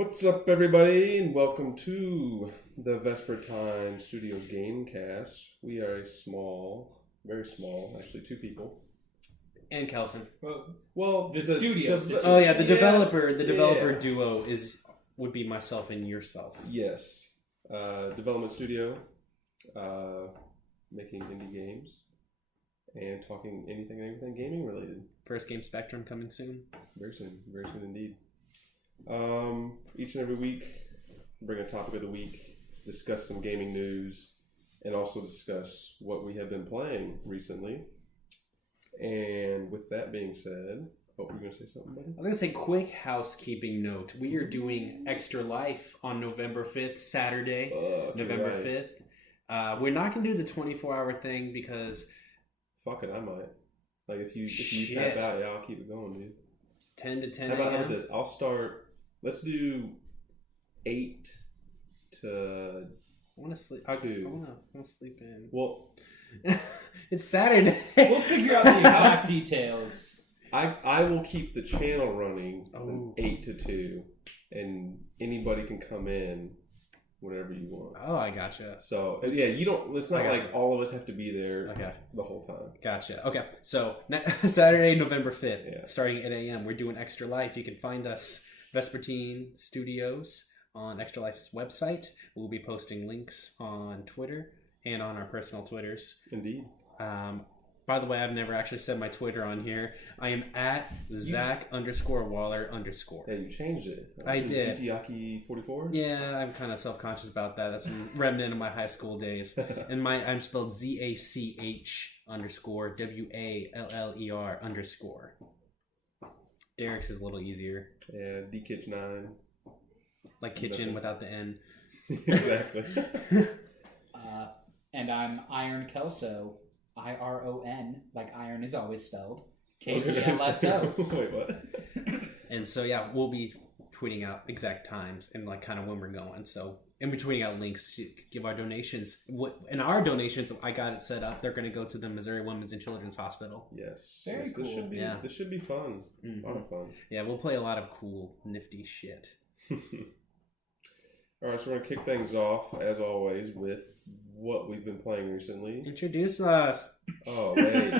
What's up, everybody, and welcome to the Vespertine Studios Gamecast. We are a small, very small, actually 2 people. And Kelson. Well, the studios. The developer duo would be myself and yourself. Yes. Development studio, making indie games, and talking anything and everything gaming related. First game Spectrum coming soon. Very soon indeed. Each and every week, bring a topic of the week, discuss some gaming news, and also discuss what we have been playing recently. And with that being said, you're going to say something, buddy? I was going to say, quick housekeeping note. We are doing Extra Life on November 5th, Saturday, November 5th. We're not going to do the 24-hour thing because... Fuck it, I might. Like, if you tap out, yeah, I'll keep it going, dude. 10 to 10 How a.m.? about this? I'll start... Let's do 8 to... I want to sleep. 2. I want to sleep in. Well... It's Saturday. We'll figure out the exact details. I will keep the channel running from 8 to 2, and anybody can come in whenever you want. Oh, I gotcha. So, yeah, you don't... It's not like all of us have to be there the whole time. Gotcha. Okay, so Saturday, November 5th, starting at 8 a.m., we're doing Extra Life. You can find us... Vespertine Studios on Extra Life's website. We'll be posting links on Twitter and on our personal Twitters. Indeed. By the way, I've never actually said my Twitter on here. I am at Zach_Waller_. Yeah, you changed it. I did. Zukiyaki44? Yeah, I'm kind of self-conscious about that. That's a remnant of my high school days. And I'm spelled ZACH_WALLER_. Derek's is a little easier. Yeah, DKitch9. Like kitchen without the N. Exactly. And I'm Iron Kelso. IRON, like iron is always spelled. KELSO. Wait, what? And so, yeah, we'll be tweeting out exact times and like kind of when we're going. So, and we're tweeting out links to give our donations. And our donations, I got it set up. They're going to go to the Missouri Women's and Children's Hospital. Yes. Very cool. This should be fun. Mm-hmm. A lot of fun. Yeah, we'll play a lot of cool, nifty shit. All right, so we're going to kick things off, as always, with what we've been playing recently. Introduce us. Oh, wait.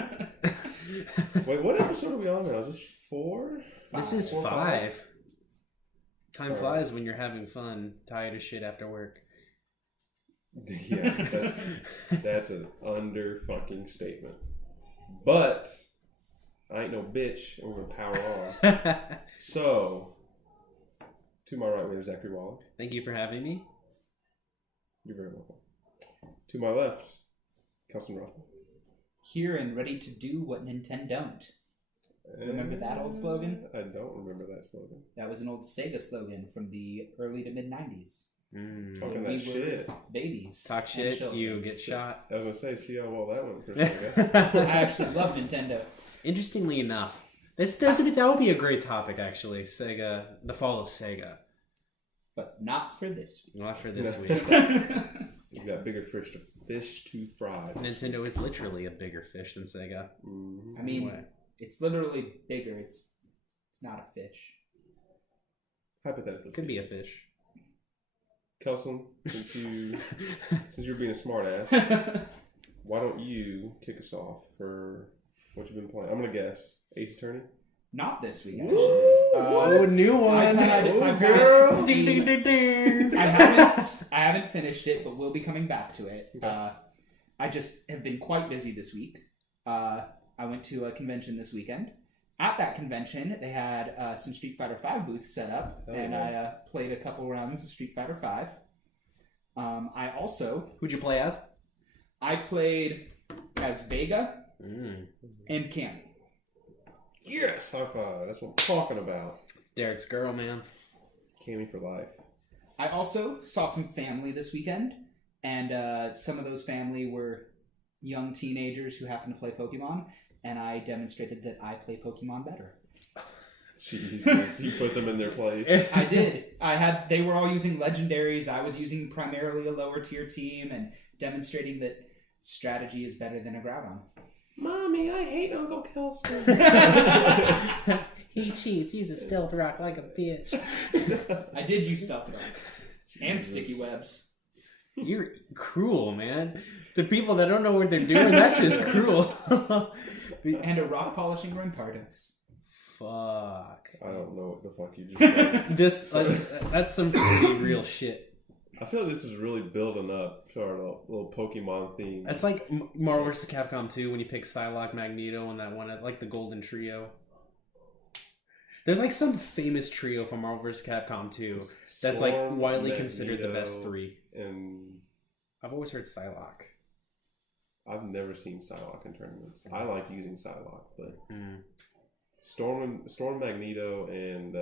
Wait, what episode are we on now? Is this 4? This is 5. Time flies when you're having fun, tired of shit after work. Yeah, that's an under-fucking statement. But I ain't no bitch, and we're going to power on. So, to my right, we have Zachary Waller. Thank you for having me. You're very welcome. To my left, Kelson and Zach. Here and ready to do what Nintendo don't. Remember that old slogan? I don't remember that slogan. That was an old Sega slogan from the early to mid-90s. Talking that shit. Babies. Talk shit, you get shot. I was going to say, see how well that went for Sega. I actually love Nintendo. Interestingly enough, that would be a great topic, actually. Sega, the fall of Sega. But not for this week. Not for this week. You've got bigger fish to fry. Nintendo is literally a bigger fish than Sega. Mm-hmm. I mean, it's literally bigger. It's not a fish. Hypothetically. Could be a fish. Kelson, since you're being a smartass, why don't you kick us off for what you've been playing? I'm going to guess. Ace Attorney? Not this week, actually. New one. I haven't finished it, but we'll be coming back to it. Okay. I just have been quite busy this week. I went to a convention this weekend. At that convention, they had some Street Fighter V booths set up, I played a couple rounds of Street Fighter V. I also... Who'd you play as? I played as Vega and Cammy. Yes! High five. That's what I'm talking about. Derek's girl, man. Cammy for life. I also saw some family this weekend, and some of those family were young teenagers who happened to play Pokemon, and I demonstrated that I play Pokemon better. Jesus, you put them in their place. I did. They were all using legendaries. I was using primarily a lower tier team and demonstrating that strategy is better than a Groudon. Mommy, I hate Uncle Kelson. He cheats. He's a stealth rock like a bitch. I did use stealth rock and sticky webs. You're cruel, man. To people that don't know what they're doing, that's just cruel. And a rock polishing rune Pardos. Fuck. I don't know what the fuck you just said. That's some pretty real shit. I feel like this is really building up to our little Pokemon theme. That's like Marvel vs. Capcom 2 when you pick Psylocke, Magneto, and that one, like the Golden Trio. There's like some famous trio from Marvel vs. Capcom 2 that's like widely considered the best three. And I've always heard Psylocke. I've never seen Psylocke in tournaments. I like using Psylocke, but Storm, Magneto, and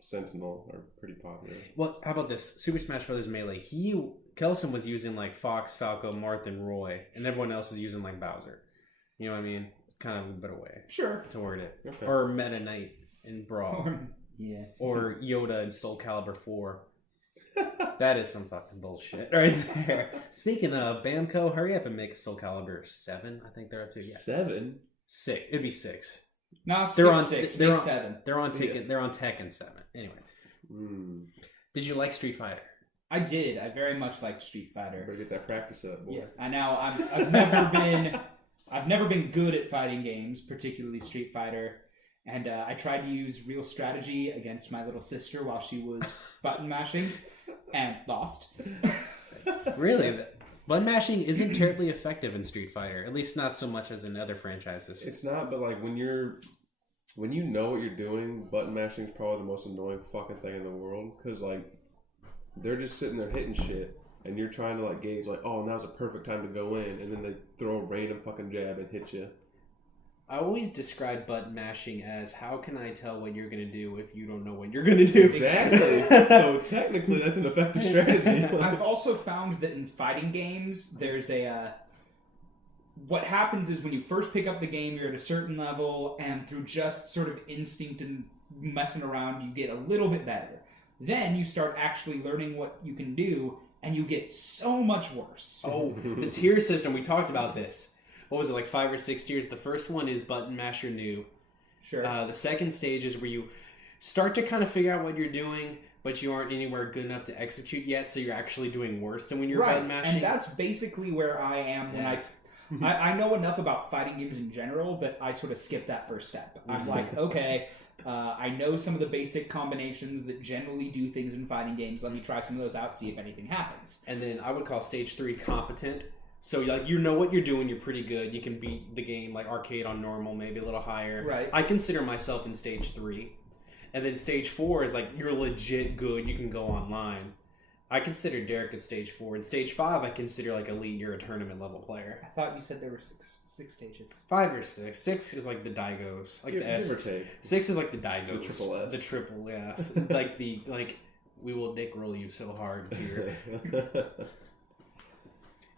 Sentinel are pretty popular. Well, how about this? Super Smash Bros. Melee. Kelson was using like Fox, Falco, Marth, and Roy, and everyone else is using like Bowser. You know what I mean? It's kind of a better way to word it. Okay. Or Meta Knight in Brawl. Or Yoda in Soul Calibur 4. That is some fucking bullshit right there. Speaking of, Bamco, hurry up and make Soul Calibur 7. I think they're up to 7? 6. It'd be 6. No, they're on 6. They're on 7. They're on Tekken. They're on Tekken 7. Anyway, did you like Street Fighter? I did. I very much liked Street Fighter. Better get that practice up, boy. Yeah. I know. I've never been good at fighting games, particularly Street Fighter. And I tried to use real strategy against my little sister while she was button mashing, and lost. Really? Button mashing isn't terribly effective in Street Fighter, at least not so much as in other franchises. It's not, but like when you know what you're doing, button mashing is probably the most annoying fucking thing in the world. Because like they're just sitting there hitting shit, and you're trying to like gauge like, oh, now's the perfect time to go in, and then they throw a random fucking jab and hit you. I always describe button mashing as, how can I tell what you're going to do if you don't know what you're going to do? Exactly. So technically that's an effective strategy. I've also found that in fighting games, there's what happens is when you first pick up the game, you're at a certain level, and through just sort of instinct and messing around, you get a little bit better. Then you start actually learning what you can do, and you get so much worse. Oh, the tier system, we talked about this. What was it, like 5 or 6 tiers? The first one is button masher new. Sure. The second stage is where you start to kind of figure out what you're doing, but you aren't anywhere good enough to execute yet, so you're actually doing worse than when you're button mashing. And that's basically where I am when I know enough about fighting games in general that I sort of skip that first step. I'm like, okay, I know some of the basic combinations that generally do things in fighting games. Let me try some of those out, see if anything happens. And then I would call stage 3 competent. So like you know what you're doing, you're pretty good. You can beat the game like arcade on normal, maybe a little higher. Right. I consider myself in stage 3. And then stage 4 is like you're legit good, you can go online. I consider Derek at stage 4. In stage 5 I consider like elite, you're a tournament level player. I thought you said there were six stages. 5 or 6. 6 is like the Daigos. Like the S. Give or take. 6 is like the Daigos. The triple S. The triple, yes. like we will dick roll you so hard tier.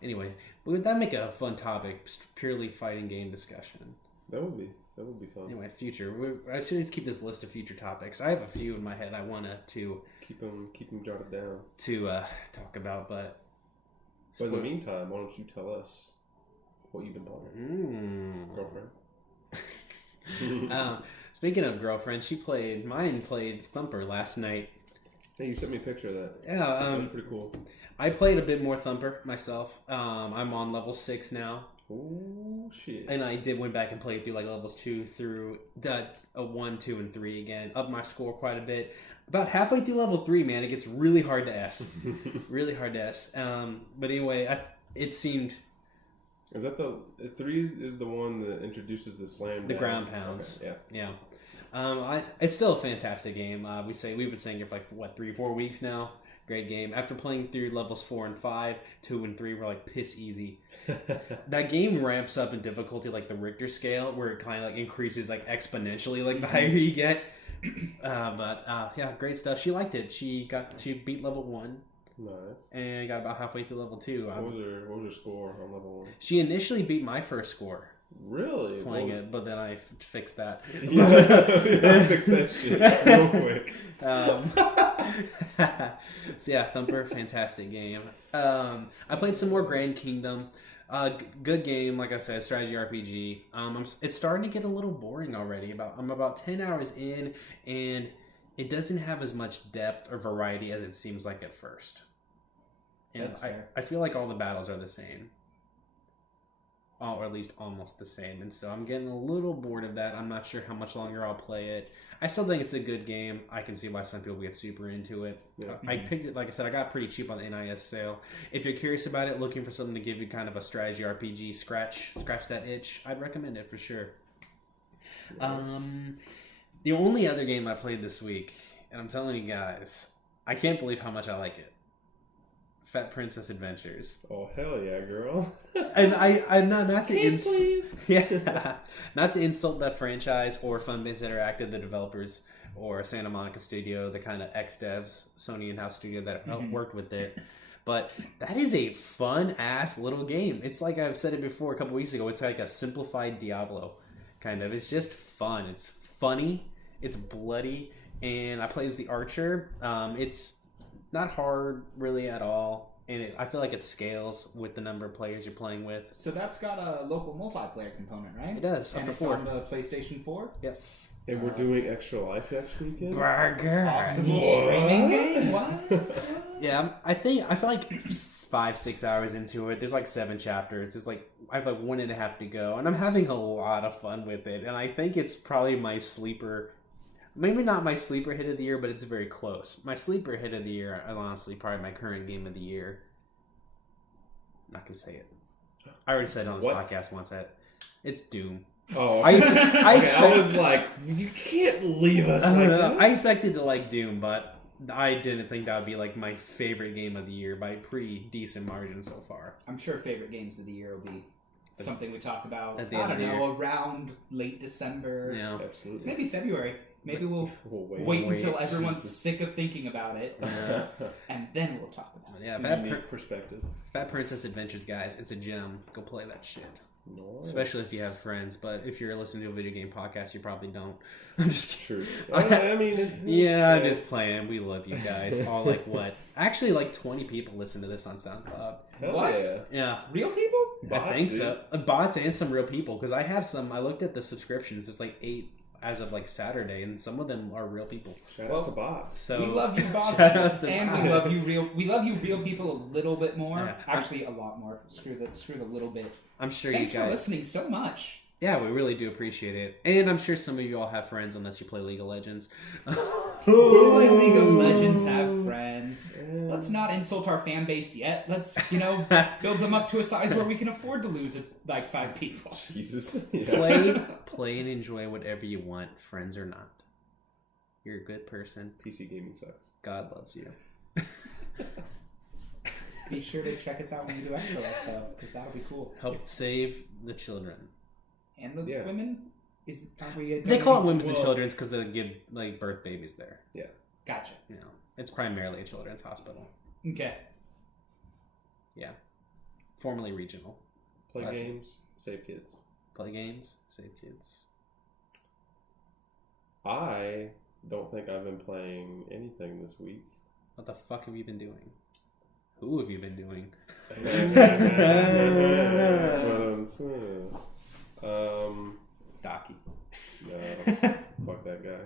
Anyway, would that make a fun topic? Purely fighting game discussion. That would be fun. Anyway, future. I should keep this list of future topics. I have a few in my head I want to keep them jotted down to talk about. But in the meantime, why don't you tell us what you've been playing, girlfriend? Speaking of girlfriend, mine played Thumper last night. Hey, you sent me a picture of that. Yeah, that's pretty cool. I played a bit more Thumper myself. I'm on level 6 now. Oh shit! And I went back and played through like levels 2 through 1, 2, and 3 again. Up my score quite a bit. About halfway through level 3, man, it gets really hard to S. Really hard to S. But anyway, it seemed. Is that the 3 is the one that introduces the slam? The ground pounds. Okay, yeah. It's still a fantastic game. We've been saying it for like 3-4 weeks now. Great game. After playing through levels 4 and 5, 2 and 3 were like piss easy. That game ramps up in difficulty like the Richter scale, where it kind of like increases like exponentially like the higher you get. Yeah, great stuff. She liked it. She beat level 1. Nice. And got about halfway through level 2. What was her score on level 1? She initially beat my first score. Really? Playing it, but then I fixed that. I fixed that shit real quick. So yeah, Thumper, fantastic game. I played some more Grand Kingdom. Good game, like I said, strategy RPG. It's starting to get a little boring already. I'm about 10 hours in, and it doesn't have as much depth or variety as it seems like at first. And That's fair. I feel like all the battles are the same. Or at least almost the same. And so I'm getting a little bored of that. I'm not sure how much longer I'll play it. I still think it's a good game. I can see why some people get super into it. Yeah. I picked it, like I said, I got pretty cheap on the NIS sale. If you're curious about it, looking for something to give you kind of a strategy RPG, scratch that itch, I'd recommend it for sure. Nice. The only other game I played this week, and I'm telling you guys, I can't believe how much I like it. Fat Princess Adventures. Oh, hell yeah, girl. And I'm not to Please. yeah, not to insult that franchise or Funbase Interactive, the developers, or Santa Monica Studio, the kind of ex-devs, Sony in-house studio that worked with it. But that is a fun-ass little game. It's like I've said it before a couple weeks ago. It's like a simplified Diablo, kind of. It's just fun. It's funny. It's bloody. And I play as the archer. It's not hard really at all, and I feel like it scales with the number of players you're playing with. So that's got a local multiplayer component, right? It does. And Up to it's 4. on the PlayStation 4. Yes. And we're doing Extra Life next weekend? Burger. Possible streaming game? What? Yeah, I feel like 5-6 hours into it. There's like 7 chapters. I have like 1.5 to go, and I'm having a lot of fun with it. And I think it's probably my sleeper. Maybe not my sleeper hit of the year, but it's very close. My sleeper hit of the year is honestly probably my current game of the year. I'm not gonna say it. I already said it on this podcast once that it's Doom. Oh, I I was like, you can't leave us like that. I expected to like Doom, but I didn't think that would be like my favorite game of the year by a pretty decent margin so far. I'm sure favorite games of the year will be something we talk about, At the I end of don't the know, around late December. Yeah. Absolutely. Maybe February. Maybe we'll wait until everyone's sick of thinking about it, and then we'll talk about it. Yeah, perspective. Fat Princess Adventures, guys, it's a gem. Go play that shit. Nice. Especially if you have friends, but if you're listening to a video game podcast, you probably don't. I'm just kidding. True. I mean, I'm just playing. We love you guys. All like what? Actually, like 20 people listen to this on SoundCloud. Hell What? Yeah. Yeah. Real people? Bots, I think dude. so. Bots and some real people, because I have some. I looked at the subscriptions. There's like 8 as of like Saturday, and some of them are real people. Shout out to bots. So We love you, bots, shout outs to and bots. we love you real people a little bit more. Yeah. Actually, a lot more. Screw the little bit. I'm sure Thanks you guys. for listening so much. Yeah, we really do appreciate it, and I'm sure some of you all have friends, unless you play League of Legends. Who play League of Legends have friends? Let's not insult our fan base yet. Let's, build them up to a size where we can afford to lose like 5 people. Jesus. Play and enjoy whatever you want, friends or not. You're a good person. PC gaming sucks. God loves you. Be sure to check us out when we do Extra Life, though, because that would be cool. Help save the children. And the Yeah. women? Aren't we They call it women's and Well- children's because they give like birth babies there. Gotcha. It's primarily a children's hospital. Okay. Formerly regional. Play Gotcha. games, save kids. Play games, save kids. I don't think I've been playing anything this week. What the fuck have you been doing? Who have you been doing? Docky. No, fuck that guy.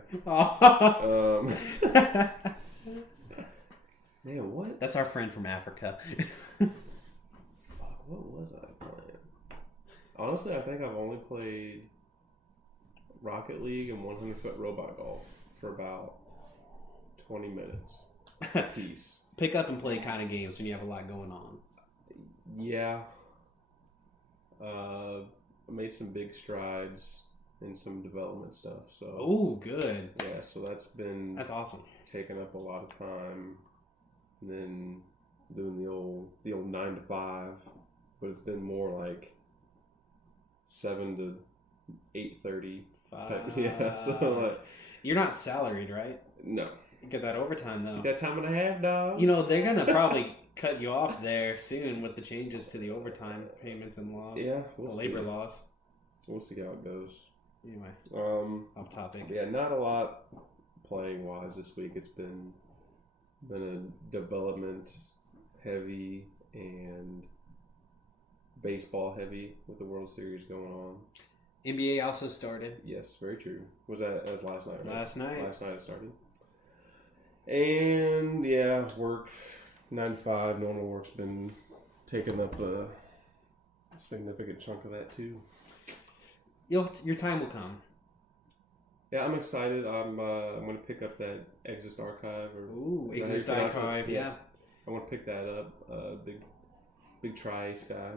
Man, what? That's our friend from Africa. Fuck, what was I playing? Honestly, I think I've only played Rocket League and 100-foot robot golf for about 20 minutes apiece. Pick up and play kind of games when you have a lot going on. Yeah. I made some big strides in some development stuff. So Oh, good. yeah, so that's been That's awesome. taking up a lot of time. And then doing the old 9 to 5, but it's been more like 7 to 8:30. Yeah, so like You're not salaried, right? no. You get that overtime though. Get that time and a half, dog. They're gonna probably cut you off there soon with the changes to the overtime payments and laws. Yeah, the we'll labor see. laws. We'll see how it goes. Anyway, off topic. Yeah, not a lot playing wise this week. It's been a development heavy and baseball heavy with the World Series going on. NBA also started. Yes, very true. That was last night, right? Last night it started. And yeah, work 9 to 5. Normal work's been taking up a significant chunk of that too. Your time will come. Yeah, I'm excited. I'm going to pick up that Exist Archive. Exist Archive, yeah. I want to pick that up. Big Tri-Ace guy.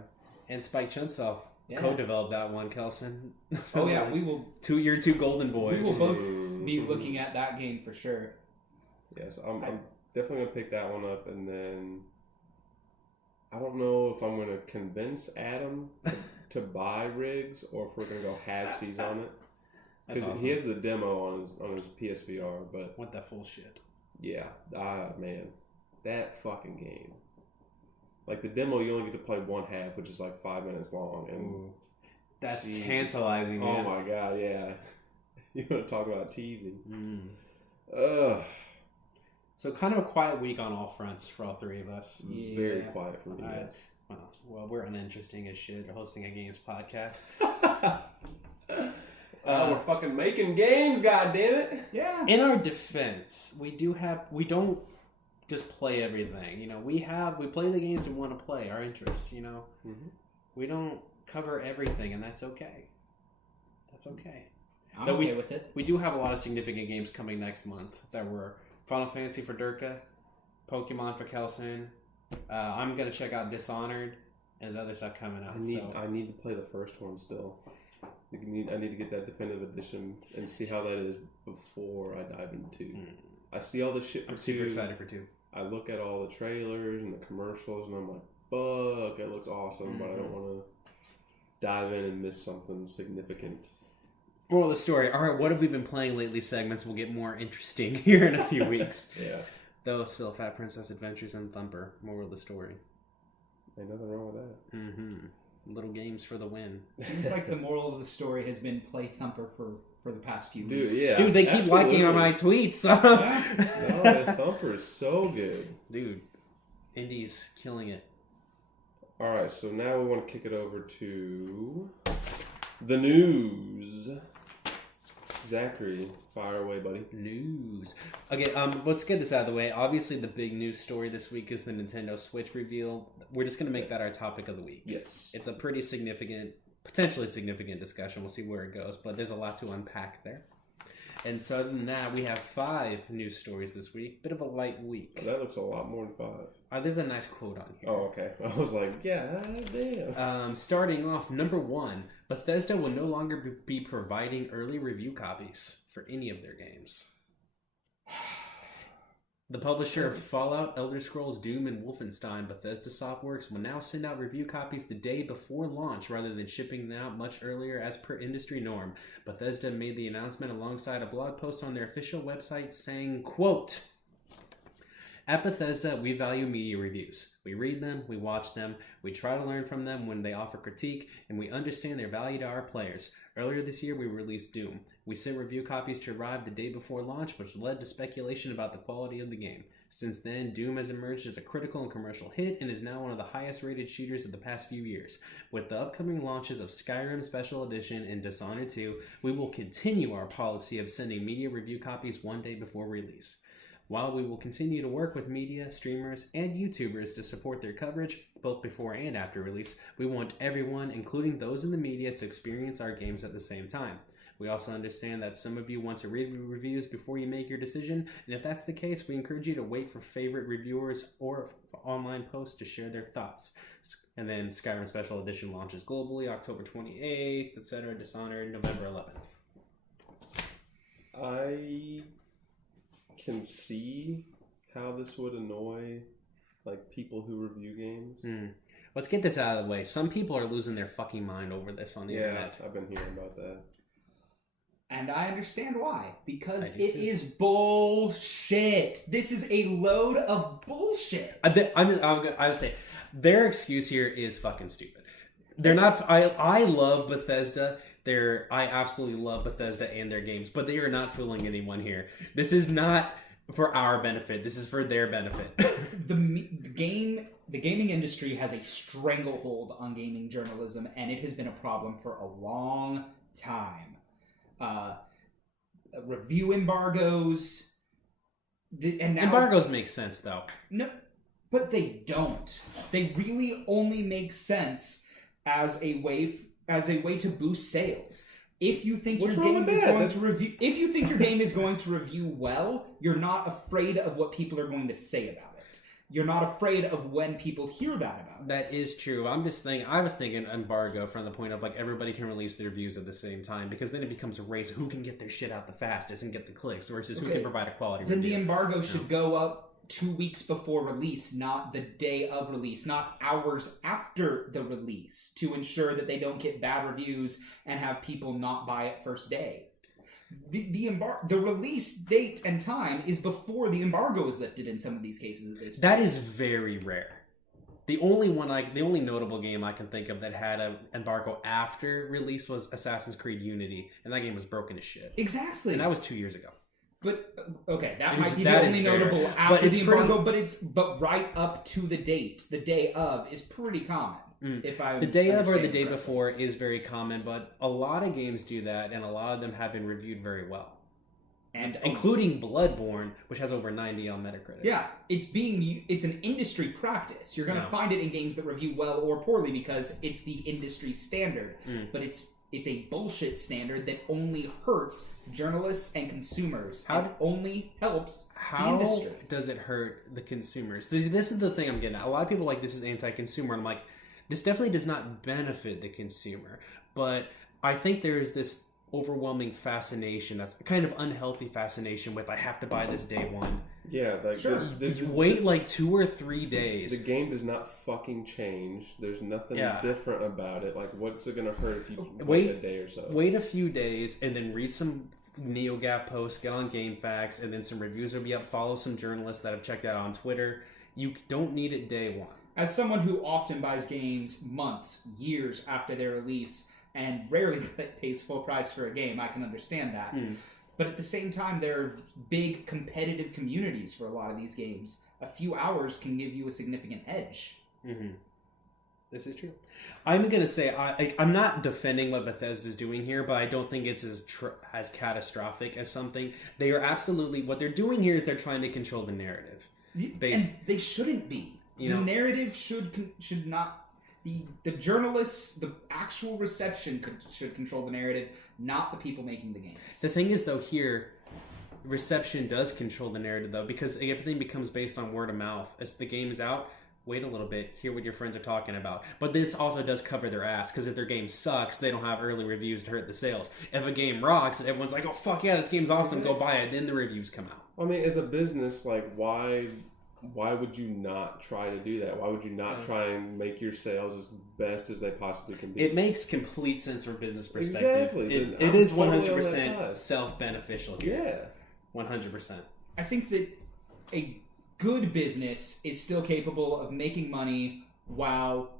And Spike Chunsoft co-developed that one, Kelson. Oh yeah, we will. Your two golden boys. We will both be looking at that game for sure. Yes, I'm definitely going to pick that one up, and then I don't know if I'm going to convince Adam to buy rigs or if we're going to go halvesies on it. Because awesome. He has the demo on his PSVR, but... What the full shit. Yeah. Man. That fucking game. Like, the demo, you only get to play one half, which is like 5 minutes long. And ooh, that's tantalizing, man. Oh my god, yeah. You want to talk about teasing. Ugh. So kind of a quiet week on all fronts for all three of us. Yeah. Very quiet for me, yes. Well, we're uninteresting as shit. We're hosting a games podcast. We're fucking making games, goddammit. Yeah. In our defense, we don't just play everything. You know, we play the games we want to play, our interests, you know. Mm-hmm. We don't cover everything, and that's okay. That's okay. I'm okay with it. We do have a lot of significant games coming next month that were Final Fantasy for Durka, Pokemon for Kelson. I'm going to check out Dishonored, and there's other stuff coming out. I need to play the first one still. I need to get that definitive edition and see how that is before I dive into 2. I see all the shit for 2. I'm super excited for 2. I look at all the trailers and the commercials and I'm like, fuck, it looks awesome, but I don't want to dive in and miss something significant. Moral of the story. All right, what have we been playing lately? Segments will get more interesting here in a few weeks. Yeah. Though still Fat Princess Adventures and Thumper. Moral of the story. Ain't nothing wrong with that. Mm-hmm. Little games for the win. Seems like the moral of the story has been play Thumper for the past few weeks. Yeah, dude, they keep liking on my tweets. Yeah. No, that Thumper is so good. Dude, Indy's killing it. Alright, so now we want to kick it over to the news. Zachary, fire away, buddy. News. Okay, let's get this out of the way. Obviously, the big news story this week is the Nintendo Switch reveal. We're just going to make that our topic of the week. Yes. It's a pretty significant, potentially significant discussion. We'll see where it goes, but there's a lot to unpack there. And so other than that, we have 5 news stories this week. Bit of a light week. Oh, that looks a lot more than 5. There's a nice quote on here. Oh, okay. I was like, yeah, damn. Starting off, number 1, Bethesda will no longer be providing early review copies for any of their games. The publisher of Fallout, Elder Scrolls, Doom, and Wolfenstein, Bethesda Softworks, will now send out review copies the day before launch rather than shipping them out much earlier as per industry norm. Bethesda made the announcement alongside a blog post on their official website saying, quote, "At Bethesda, we value media reviews. We read them, we watch them, we try to learn from them when they offer critique, and we understand their value to our players. Earlier this year, we released Doom. We sent review copies to arrive the day before launch, which led to speculation about the quality of the game. Since then, Doom has emerged as a critical and commercial hit and is now one of the highest rated shooters of the past few years. With the upcoming launches of Skyrim Special Edition and Dishonored 2, we will continue our policy of sending media review copies one day before release. While we will continue to work with media, streamers, and YouTubers to support their coverage, both before and after release, we want everyone, including those in the media, to experience our games at the same time. We also understand that some of you want to read reviews before you make your decision, and if that's the case, we encourage you to wait for favorite reviewers or online posts to share their thoughts." And then Skyrim Special Edition launches globally October 28th, etc. Dishonored November 11th. I can see how this would annoy people who review games. Let's get this out of the way. Some people are losing their fucking mind over this on the internet. I've been hearing about that. And I understand why. Because it is bullshit. This is a load of bullshit. I would say their excuse here is fucking stupid. They're not. I love Bethesda. I absolutely love Bethesda and their games, but they are not fooling anyone here. This is not For our benefit. This is for their benefit. The gaming industry has a stranglehold on gaming journalism, and it has been a problem for a long time. Review embargoes. And now, embargoes make sense, though. No, but they don't. They really only make sense as a way to boost sales. If you think your game is going to review, if you think your game is going to review well, you're not afraid of what people are going to say about it. You're not afraid of when people hear that about it. That is true. I was thinking embargo from the point of like everybody can release their reviews at the same time, because then it becomes a race of who can get their shit out the fastest and get the clicks versus who can provide a quality review. Then the embargo should go up 2 weeks before release, not the day of release, not hours after the release, to ensure that they don't get bad reviews and have people not buy it first day. The release date and time is before the embargo is lifted in some of these cases at this point. That is very rare. The only notable game I can think of that had an embargo after release was Assassin's Creed Unity, and that game was broken as shit. Exactly. And that was 2 years ago. But okay, that might be the only notable after the embargo, but right up to the date, the day of, is pretty common. The day of or the day before is very common, but a lot of games do that, and a lot of them have been reviewed very well, and including Bloodborne, which has over 90 on Metacritic. Yeah, it's an industry practice. You're going to find it in games that review well or poorly because it's the industry standard, but it's a bullshit standard that only hurts journalists and consumers. It only helps the industry. How does it hurt the consumers? This is the thing I'm getting at. A lot of people are like, this is anti-consumer, and I'm like, this definitely does not benefit the consumer. But I think there is this overwhelming fascination, that's a kind of unhealthy fascination with, I have to buy this day one. Yeah, like sure. Wait like 2 or 3 days. The game does not fucking change. There's nothing different about it. Like, what's it gonna hurt if you wait a day or so? Wait a few days and then read some NeoGAF posts, get on GameFAQs, and then some reviews will be up. Follow some journalists that have checked out on Twitter. You don't need it day one. As someone who often buys games months, years after their release, and rarely pays full price for a game, I can understand that. But at the same time, there are big competitive communities for a lot of these games. A few hours can give you a significant edge. Mm-hmm. This is true. I'm going to say, I'm not defending what Bethesda's doing here, but I don't think it's as catastrophic as something. They are absolutely, what they're doing here is they're trying to control the narrative. And they shouldn't be. The narrative should not... The journalists, the actual reception should control the narrative, not the people making the games. The thing is, though, here, reception does control the narrative, though, because everything becomes based on word of mouth. As the game is out, wait a little bit, hear what your friends are talking about. But this also does cover their ass, because if their game sucks, they don't have early reviews to hurt the sales. If a game rocks, and everyone's like, oh, fuck yeah, this game's awesome, go buy it, then the reviews come out. I mean, as a business, like, why would you not try to do that? Why would you not try and make your sales as best as they possibly can be? It makes complete sense from a business perspective. Exactly. It is 100% self-beneficial here. Yeah. 100%. I think that a good business is still capable of making money while,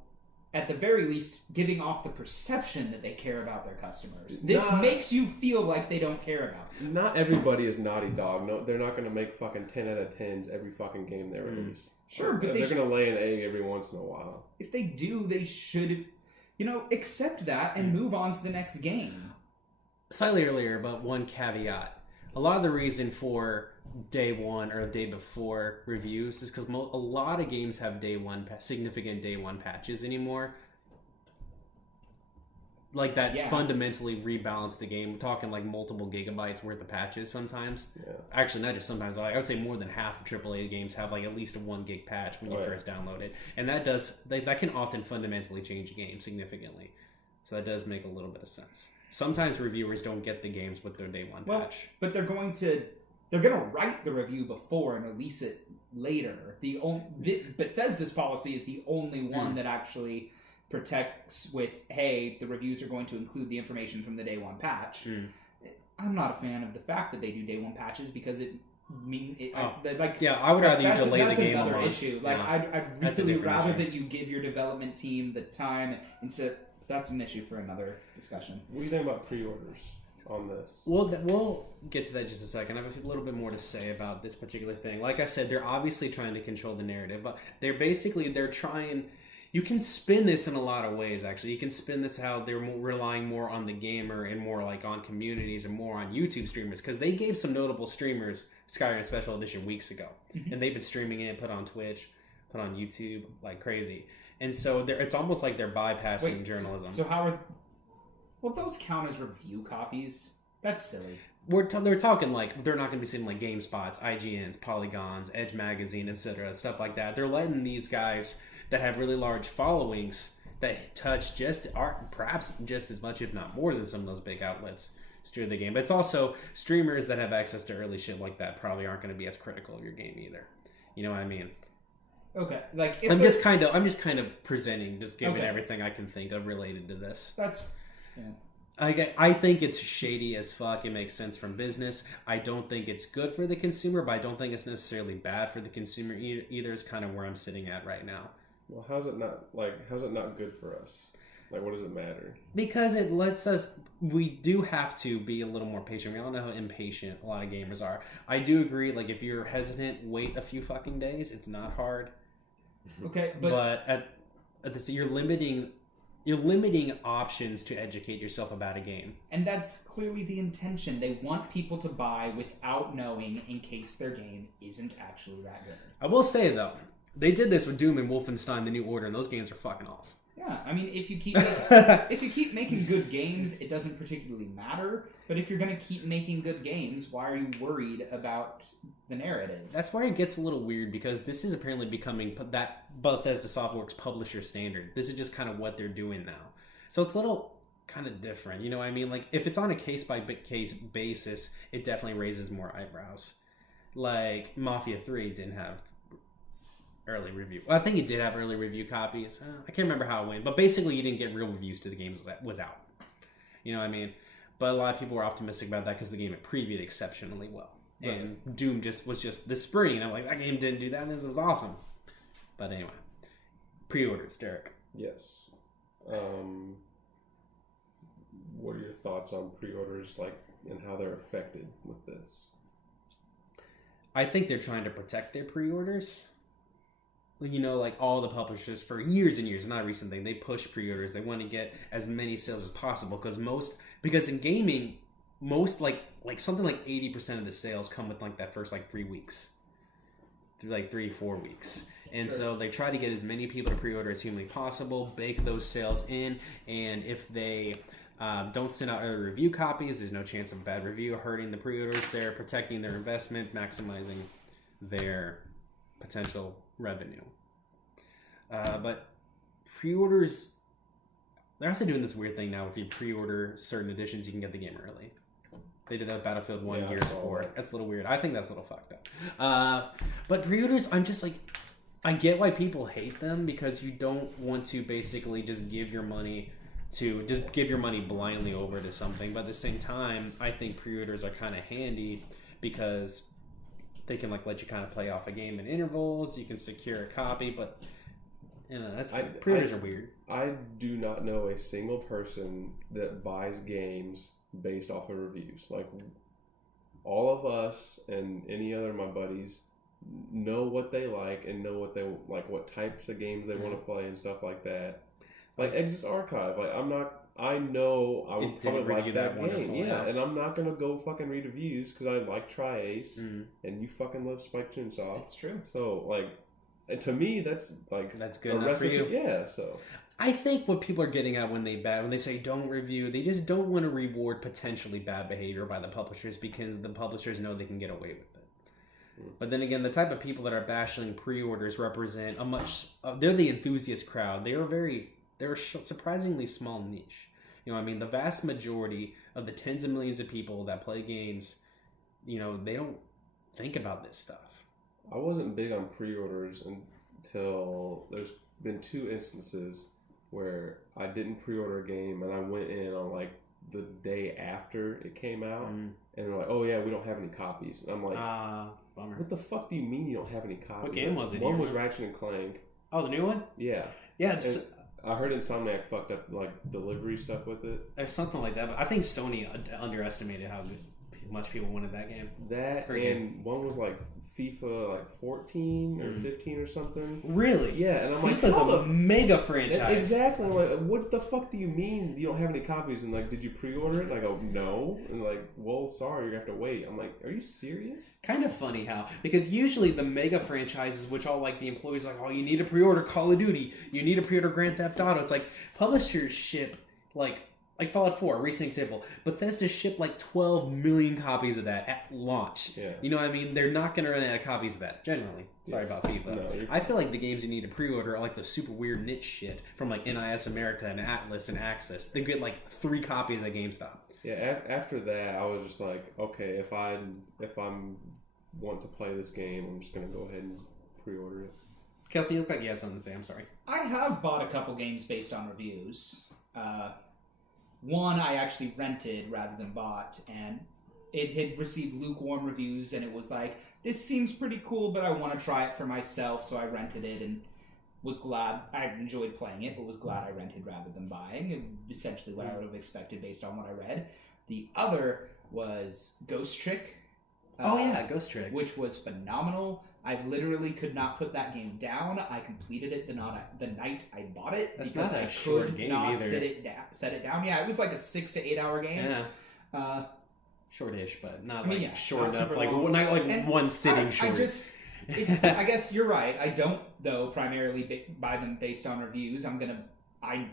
at the very least, giving off the perception that they care about their customers. This makes you feel like they don't care about you. Not everybody is Naughty Dog. No, they're not going to make fucking 10 out of 10s every fucking game they release. Sure, but they're going to lay an egg every once in a while. If they do, they should, accept that and move on to the next game. Slightly earlier, but one caveat. A lot of the reason for day one or day before reviews is because a lot of games have significant day one patches anymore. Like that's fundamentally rebalanced the game. We're talking like multiple gigabytes worth of patches sometimes. Yeah. Actually, not just sometimes. I would say more than half of AAA games have like at least a 1 gig patch when you first download it, and that can often fundamentally change a game significantly. So that does make a little bit of sense. Sometimes reviewers don't get the games with their day one patch, but they're going to write the review before and release it later. Bethesda's policy is the only one that actually protects with, hey, the reviews are going to include the information from the day one patch. I'm not a fan of the fact that they do day one patches because I would rather you delay the game. That's another issue. Like I'd really rather that you give your development team the time instead. That's an issue for another discussion. What do you think about pre-orders? on this? We'll get to that in just a second. I have a little bit more to say about this particular thing. Like I said, they're obviously trying to control the narrative, but they're trying. You can spin this in a lot of ways, actually. You can spin this how they're relying more on the gamer and more like on communities and more on YouTube streamers, because they gave some notable streamers Skyrim Special Edition weeks ago, and they've been streaming it, put on Twitch, put on YouTube like crazy, and so it's almost like they're bypassing journalism. So how are? Well, those count as review copies? That's silly. They're talking like they're not going to be sitting like GameSpots, IGNs, Polygons, Edge Magazine, etc., stuff like that. They're letting these guys that have really large followings that touch perhaps just as much, if not more, than some of those big outlets stream the game. But it's also streamers that have access to early shit like that probably aren't going to be as critical of your game either. You know what I mean? Okay, like I'm just kind of presenting, just giving everything I can think of related to this. That's. Yeah. I think it's shady as fuck. It makes sense from business. I don't think it's good for the consumer, but I don't think it's necessarily bad for the consumer either. Is kind of where I'm sitting at right now. Well, how's it not good for us? Like, what does it matter? Because it lets us. We do have to be a little more patient. We all know how impatient a lot of gamers are. I do agree. Like, if you're hesitant, wait a few fucking days. It's not hard. Okay, but at this, you're limiting options to educate yourself about a game. And that's clearly the intention. They want people to buy without knowing in case their game isn't actually that good. I will say, though, they did this with Doom and Wolfenstein The New Order, and those games are fucking awesome. Yeah, I mean, if you keep making good games, it doesn't particularly matter. But if you're going to keep making good games, why are you worried about the narrative? That's where it gets a little weird, because this is apparently becoming that Bethesda Softworks publisher standard. This is just kind of what they're doing now. So it's a little kind of different. You know what I mean? Like, if it's on a case-by-case basis, it definitely raises more eyebrows. Like, Mafia 3 didn't have early review. Well, I think it did have early review copies. I can't remember how it went, but basically you didn't get real reviews to the games that was out. You know what I mean? But a lot of people were optimistic about that because the game had previewed exceptionally well. Right. And Doom was just this spring, and I'm like, that game didn't do that, and this was awesome. But anyway, pre-orders, Derek. Yes. What are your thoughts on pre-orders, like, and how they're affected with this? I think they're trying to protect their pre-orders. You know, like all the publishers for years and years, not a recent thing, they push pre-orders. They want to get as many sales as possible because in gaming, most like something like 80% of the sales come with like that first like 3 weeks, through like 3-4 weeks. And so they try to get as many people to pre-order as humanly possible, bake those sales in, and if they don't send out early review copies, there's no chance of a bad review hurting the pre-orders. They're protecting their investment, maximizing their potential revenue. But pre-orders, they're also doing this weird thing now. If you pre-order certain editions, you can get the game early. They did that with Battlefield 1 Gears of War. That's a little weird. I think that's a little fucked up. But pre-orders, I'm just like, I get why people hate them, because you don't want to basically just give your money blindly over to something. But at the same time, I think pre-orders are kind of handy because they can like let you kind of play off a game in intervals. You can secure a copy, but you know pre-orders are weird. I do not know a single person that buys games based off of reviews. Like, all of us and any other of my buddies know what they like and know what they like, what types of games they want to play and stuff like that. Like Exit's Archive, like I know I would probably like that game, yeah, and I'm not gonna go fucking read reviews because I like Tri-Ace, and you fucking love Spike Chunsoft. It's true. So like, and to me, that's good enough for you. Yeah. So I think what people are getting at when they say don't review, they just don't want to reward potentially bad behavior by the publishers because the publishers know they can get away with it. But then again, the type of people that are bashing pre-orders represent they're the enthusiast crowd. They're a surprisingly small niche. You know what I mean? The vast majority of the tens of millions of people that play games, you know, they don't think about this stuff. I wasn't big on pre-orders until there's been 2 instances where I didn't pre-order a game and I went in on like the day after it came out and they're like, oh yeah, we don't have any copies. And I'm like, bummer. What the fuck do you mean you don't have any copies? What game was it? One was Ratchet and Clank. Oh, the new one? Yeah. Yeah. I heard Insomniac fucked up like delivery stuff with it. Or something like that. But I think Sony underestimated how much people wanted that game. One was like FIFA like 14 or 15 or something. Really? Yeah, and I'm FIFA's a mega franchise. Exactly. I'm like, what the fuck do you mean you don't have any copies? And like, did you pre-order it? And I go, no. And like, well, sorry, you're gonna have to wait. I'm like, are you serious? Kind of funny how, because usually the mega franchises, which all like the employees are like, oh, you need to pre-order Call of Duty, you need to pre-order Grand Theft Auto. It's like publishers ship like Fallout 4, a recent example. Bethesda shipped like 12 million copies of that at launch. Yeah. You know what I mean? They're not going to run out of copies of that, generally. Sorry about FIFA. No, I feel like the games you need to pre-order are like the super weird niche shit from like NIS America and Atlas and Access. They get like 3 copies at GameStop. Yeah, after that, I was just like, okay, if I want to play this game, I'm just going to go ahead and pre-order it. Kelsey, you look like you had something to say. I'm sorry. I have bought a couple games based on reviews. One I actually rented rather than bought, and it had received lukewarm reviews, and it was like, this seems pretty cool, but I want to try it for myself, so I rented it, and was glad. I enjoyed playing it, but was glad I rented rather than buying, and essentially what I would have expected based on what I read. The other was Ghost Trick. Ghost Trick. Which was phenomenal. I literally could not put that game down. I completed it the night I bought it. That's because not I a short could game not either. set it down. Yeah, it was like a 6 to 8 hour game. Yeah. Shortish, but not not short enough. super Like long. not like And one sitting short. I guess you're right. I don't though primarily buy them based on reviews. I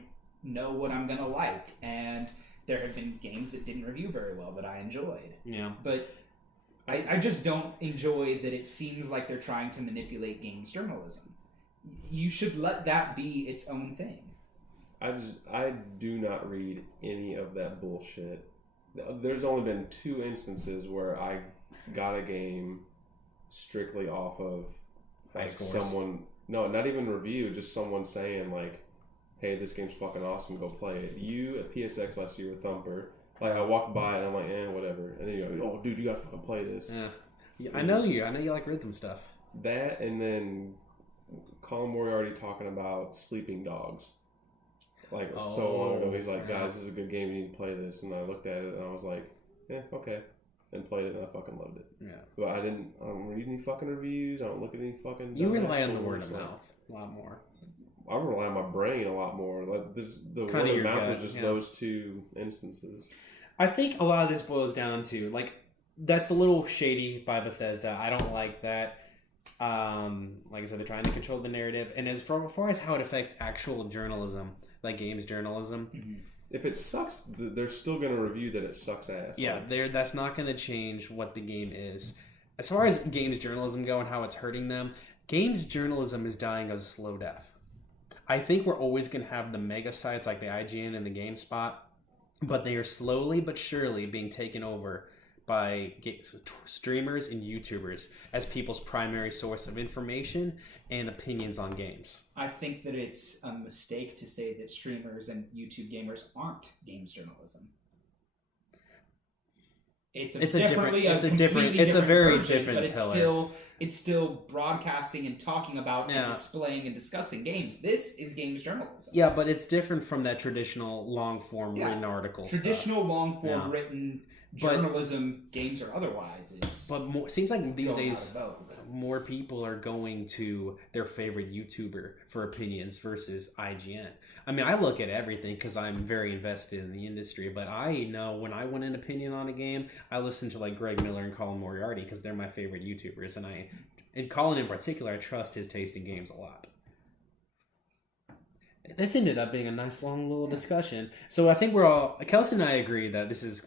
know what I'm gonna like, and there have been games that didn't review very well that I enjoyed. Yeah. But I just don't enjoy that it seems like they're trying to manipulate games journalism. You should let that be its own thing. I do not read any of that bullshit. There's only been 2 instances where I got a game strictly off of like someone, no, not even review, just someone saying like, hey, this game's fucking awesome, go play it. You at PSX last year with Thumper, like I walked by and I'm like, whatever. And then you go, oh, dude, you gotta fucking play this. Yeah. I know you like rhythm stuff. That, and then Colin Moriarty talking about Sleeping Dogs. Like so long ago, he's like, guys, this is a good game, you need to play this. And I looked at it and I was like, yeah, okay. And played it and I fucking loved it. Yeah. But I don't read any fucking reviews, I don't look at any fucking... You rely on the word of mouth a lot more. I rely on my brain a lot more. Like the word of mouth is just those 2 instances. I think a lot of this boils down to like that's a little shady by Bethesda. I don't like that. Like I said, they're trying to control the narrative, and as far as how it affects actual journalism, like games journalism, if it sucks, they're still going to review that it sucks ass. Yeah, that's not going to change what the game is. As far as games journalism go and how it's hurting them, games journalism is dying a slow death. I think we're always going to have the mega sites like the IGN and the GameSpot, but they are slowly but surely being taken over by streamers and YouTubers as people's primary source of information and opinions on games. I think that it's a mistake to say that streamers and YouTube gamers aren't games journalism. It's a very different pillar. It's still broadcasting and talking about and displaying and discussing games. This is games journalism. Yeah, but it's different from that traditional long-form written article Traditional long-form written journalism, games or otherwise, is... But seems like these days more people are going to their favorite YouTuber for opinions versus IGN. I mean, I look at everything because I'm very invested in the industry, but I know when I want an opinion on a game, I listen to like Greg Miller and Colin Moriarty because they're my favorite YouTubers, and Colin in particular, I trust his taste in games a lot. This ended up being a nice long little discussion. So I think Kelson and I agree that this is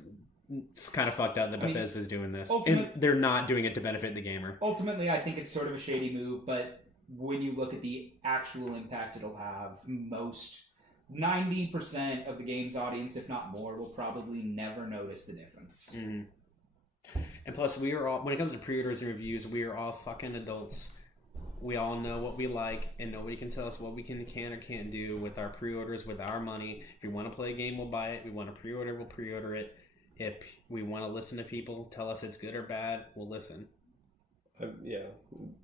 kind of fucked up that Bethesda's doing this. And they're not doing it to benefit the gamer. Ultimately, I think it's sort of a shady move, but when you look at the actual impact it'll have, 90% of the game's audience, if not more, will probably never notice the difference. Mm-hmm. And plus, we are all, when it comes to pre-orders and reviews, we are all fucking adults. We all know what we like, and nobody can tell us what we can or can't do with our pre-orders, with our money. If we want to play a game, we'll buy it. We want to pre-order, we'll pre-order it. If we want to listen to people tell us it's good or bad, we'll listen. Yeah.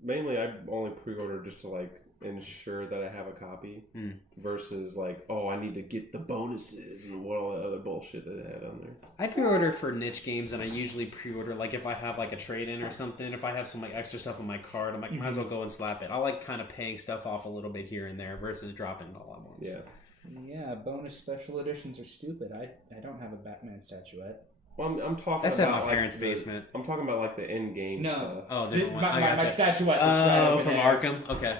Mainly, I only pre-order just to like ensure that I have a copy versus like, oh, I need to get the bonuses and what all that other bullshit that they had on there. I pre-order for niche games, and I usually pre-order like if I have like a trade-in or something. If I have some like extra stuff on my card, I'm like, might as well go and slap it. I like kind of paying stuff off a little bit here and there versus dropping it all at once. Yeah. Yeah, bonus special editions are stupid. I don't have a Batman statuette. Well, I'm talking That's about in my parents' basement. I'm talking about like the end game stuff. Oh, my statuette. Oh, from Arkham. Okay.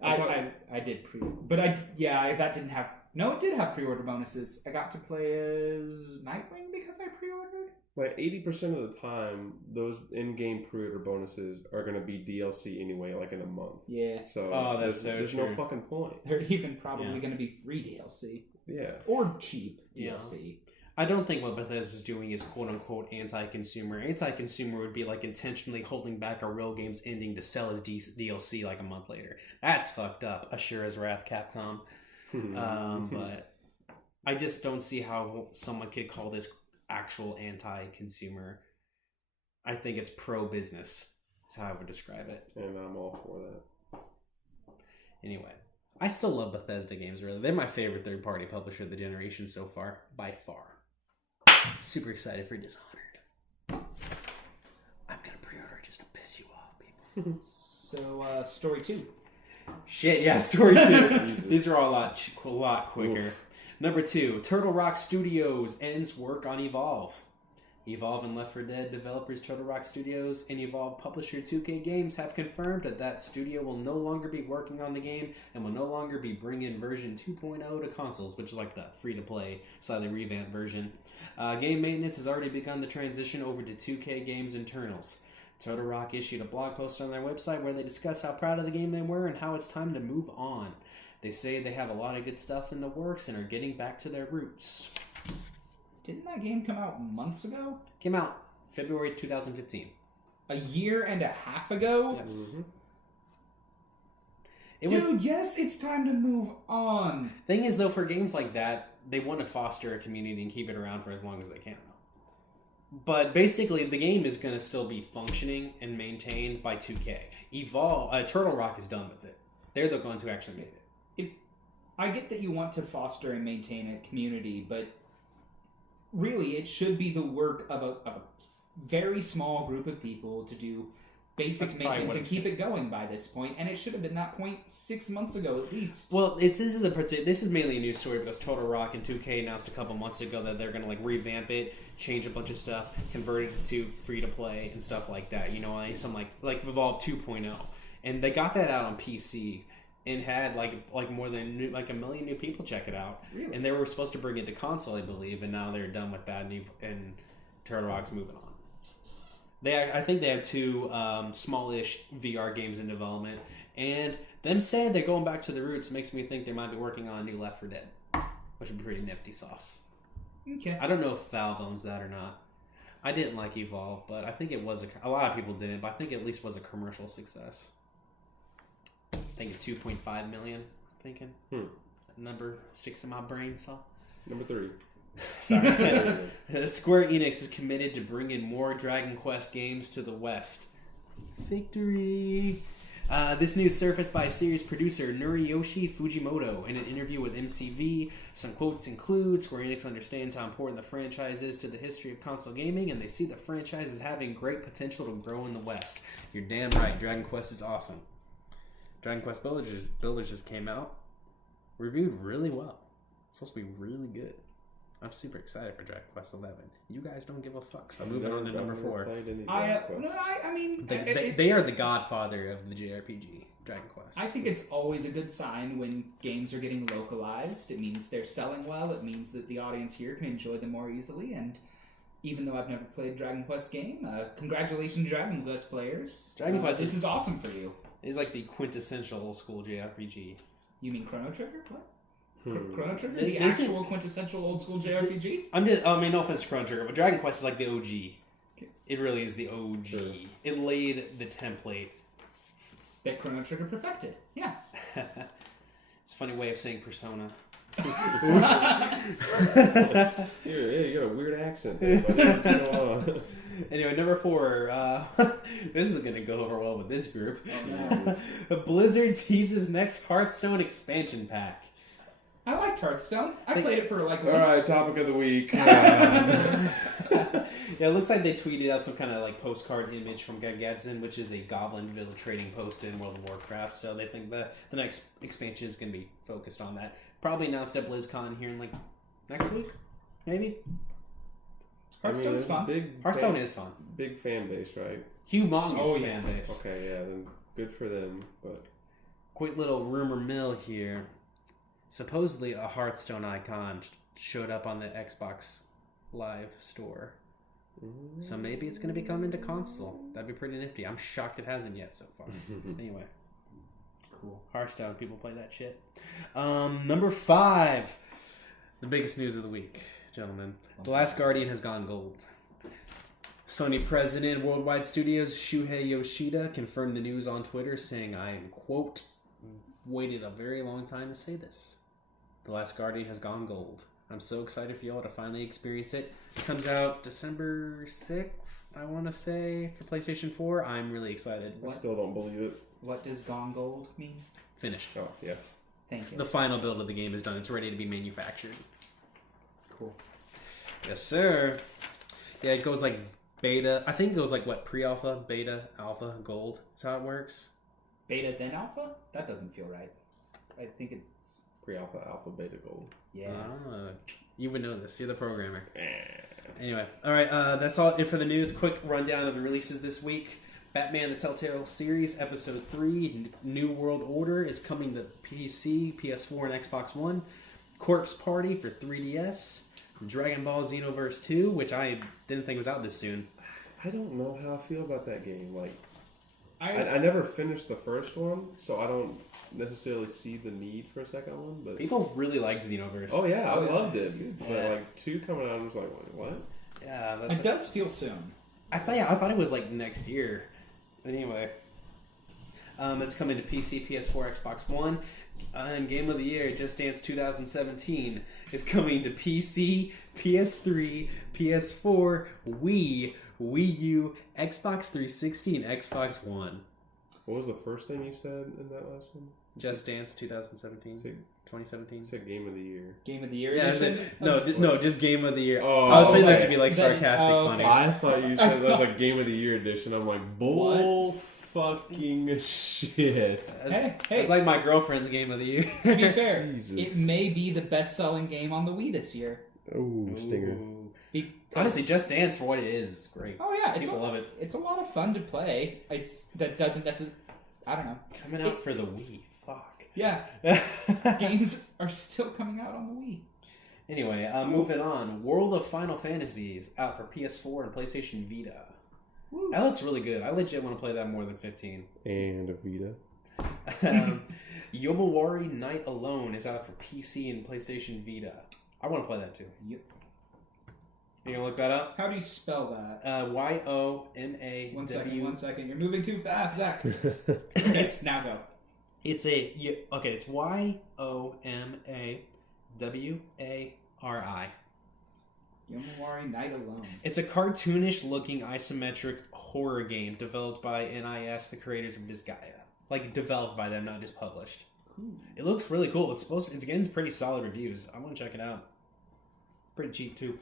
I did but that didn't have. No, it did have pre-order bonuses. I got to play as Nightwing because I pre-ordered. Like 80% of the time, those in-game pre-order bonuses are going to be DLC anyway, like in a month. Yeah. So there's no fucking point. They're even probably going to be free DLC. Yeah. Or cheap DLC. I don't think what Bethesda's doing is quote-unquote anti-consumer. Anti-consumer would be like intentionally holding back a real game's ending to sell as DLC like a month later. That's fucked up. Ashura's Wrath, Capcom. But I just don't see how someone could call this actual anti-consumer. I think it's pro-business is how I would describe it. And I'm all for that. Anyway, I still love Bethesda games, really. They're my favorite third-party publisher of the generation so far, by far. Super excited for Dishonored. I'm gonna pre-order just to piss you off, people. So, story 2. Shit, yeah, story 2. These are all a lot quicker. Oof. Number 2, Turtle Rock Studios ends work on Evolve. Evolve and Left 4 Dead developers Turtle Rock Studios and Evolve publisher 2K Games have confirmed that studio will no longer be working on the game and will no longer be bringing version 2.0 to consoles, which is like the free-to-play, slightly revamped version. Game maintenance has already begun the transition over to 2K Games internals. Turtle Rock issued a blog post on their website where they discuss how proud of the game they were and how it's time to move on. They say they have a lot of good stuff in the works and are getting back to their roots. Didn't that game come out months ago? Came out February 2015. A year and a half ago? Yes. Mm-hmm. Yes, it's time to move on. Thing is, though, for games like that, they want to foster a community and keep it around for as long as they can. But basically, the game is going to still be functioning and maintained by 2K. Turtle Rock is done with it. They're the ones who actually made it. I get that you want to foster and maintain a community, but really, it should be the work of a very small group of people to do basic maintenance and keep it going by this point, and it should have been that point 6 months ago at least. Well, this is mainly a news story because Turtle Rock and 2K announced a couple months ago that they're going to like revamp it, change a bunch of stuff, convert it to free to play and stuff like that. You know, some like Evolve 2.0, and they got that out on PC. And had like more than like 1 million new people check it out. Really? And they were supposed to bring it to console, I believe, and now they're done with that, and Turtle Rock's moving on. I think they have 2 smallish VR games in development, and them saying they're going back to the roots makes me think they might be working on a new Left 4 Dead, which would be pretty nifty sauce. Okay. I don't know if Valve owns that or not. I didn't like Evolve, but I think it was a lot of people didn't, but I think it at least was a commercial success. I think it's 2.5 million. Thinking number 6 in my brain. So number 3. Sorry. Square Enix is committed to bringing more Dragon Quest games to the West. Victory. This news surfaced by series producer Noriyoshi Fujimoto in an interview with MCV. Some quotes include, Square Enix understands how important the franchise is to the history of console gaming, and they see the franchise as having great potential to grow in the West. You're damn right. Dragon Quest is awesome. Dragon Quest Builders just came out. Reviewed really well. It's supposed to be really good. I'm super excited for Dragon Quest 11. You guys don't give a fuck, so moving on to number 4. I mean... They are the godfather of the JRPG, Dragon Quest. I think it's always a good sign when games are getting localized. It means they're selling well. It means that the audience here can enjoy them more easily, and even though I've never played a Dragon Quest game, congratulations, Dragon Quest players. Dragon Quest this is awesome for you. It's like the quintessential old school JRPG. You mean Chrono Trigger? What? Chrono Trigger? The actual quintessential old school JRPG? No offense to Chrono Trigger, but Dragon Quest is like the OG. It really is the OG. Sure. It laid the template. That Chrono Trigger perfected. Yeah. It's a funny way of saying Persona. You got a weird accent there, buddy. What's going on? Anyway, number 4. This is going to go over well with this group. Oh, no. Blizzard teases next Hearthstone expansion pack. I liked Hearthstone. I played it for like a week. All right, topic of the week. Yeah, it looks like they tweeted out some kind of like postcard image from Gagadzin, which is a Goblin Villa trading post in World of Warcraft. So they think the next expansion is going to be focused on that. Probably announced at BlizzCon here in like next week, maybe. Hearthstone's fun. Hearthstone is fun. Big fan base, right? Humongous fan base. Okay, yeah, then good for them. But quick little rumor mill here. Supposedly a Hearthstone icon showed up on the Xbox Live store. So maybe it's going to be coming to console. That'd be pretty nifty. I'm shocked it hasn't yet so far. Anyway. Cool. Hearthstone, people play that shit. Number 5. The biggest news of the week, gentlemen. The Last Guardian has gone gold. Sony president of Worldwide Studios, Shuhei Yoshida, confirmed the news on Twitter, saying, I am, quote, waited a very long time to say this. The Last Guardian has gone gold. I'm so excited for y'all to finally experience it. It comes out December 6th, I want to say, for PlayStation 4. I'm really excited. I still don't believe it. What does gone gold mean? Finished. Oh, yeah. Thank you. The final build of the game is done. It's ready to be manufactured. Cool. Yes, sir. Yeah, it goes like beta. I think it goes like, what, pre-alpha, beta, alpha, gold. That's how it works. Beta then alpha? That doesn't feel right. I think it's... Pre-alpha, alpha, beta, gold. Yeah. You would know this. You're the programmer. Anyway. All right. That's all it for the news. Quick rundown of the releases this week. Batman the Telltale Series Episode 3, New World Order, is coming to PC, PS4, and Xbox One. Corpse Party for 3DS. Dragon Ball Xenoverse 2, which I didn't think was out this soon. I don't know how I feel about that game. Like, I never finished the first one, so I don't necessarily see the need for a second one. But people really liked Xenoverse. Oh yeah, I loved it. But like 2 coming out, I was like, what? Yeah, it does feel soon. I thought it was like next year. Anyway, it's coming to PC, PS4, Xbox One. And Game of the Year, Just Dance 2017, is coming to PC, PS3, PS4, Wii, Wii U, Xbox 360, and Xbox One. What was the first thing you said in that last one? Just Dance 2017. 2017. You said Game of the Year. Game of the Year Yeah, edition? No, just Game of the Year. Oh, I was saying that okay. to be like sarcastic funny. I thought you said that was like Game of the Year edition. I'm like, bull fucking shit. Hey. It's like my girlfriend's Game of the Year. To be fair, Jesus. it may be the best-selling game on the Wii this year. Ooh, stinger. Because... Honestly, Just Dance for what it is great. Oh yeah, People love it. It's a lot of fun to play. That doesn't necessarily... I don't know. Coming out for the Wii. Fuck. Yeah. Games are still coming out on the Wii. Anyway, moving on. World of Final Fantasy is out for PS4 and PlayStation Vita. Woo. That looks really good. I legit want to play that more than 15. And a Vita. Yomawari Night Alone is out for PC and PlayStation Vita. I want to play that too. Yep. You gonna look that up? How do you spell that? Y-O-M-A-W... One second. You're moving too fast, Zach. Okay, now go. It's it's Y-O-M-A-W-A-R-I. Yomawari Night Alone. It's a cartoonish-looking isometric horror game developed by NIS, the creators of Disgaea. Like, developed by them, not just published. Ooh. It looks really cool. It's getting pretty solid reviews. I want to check it out. Pretty cheap, too.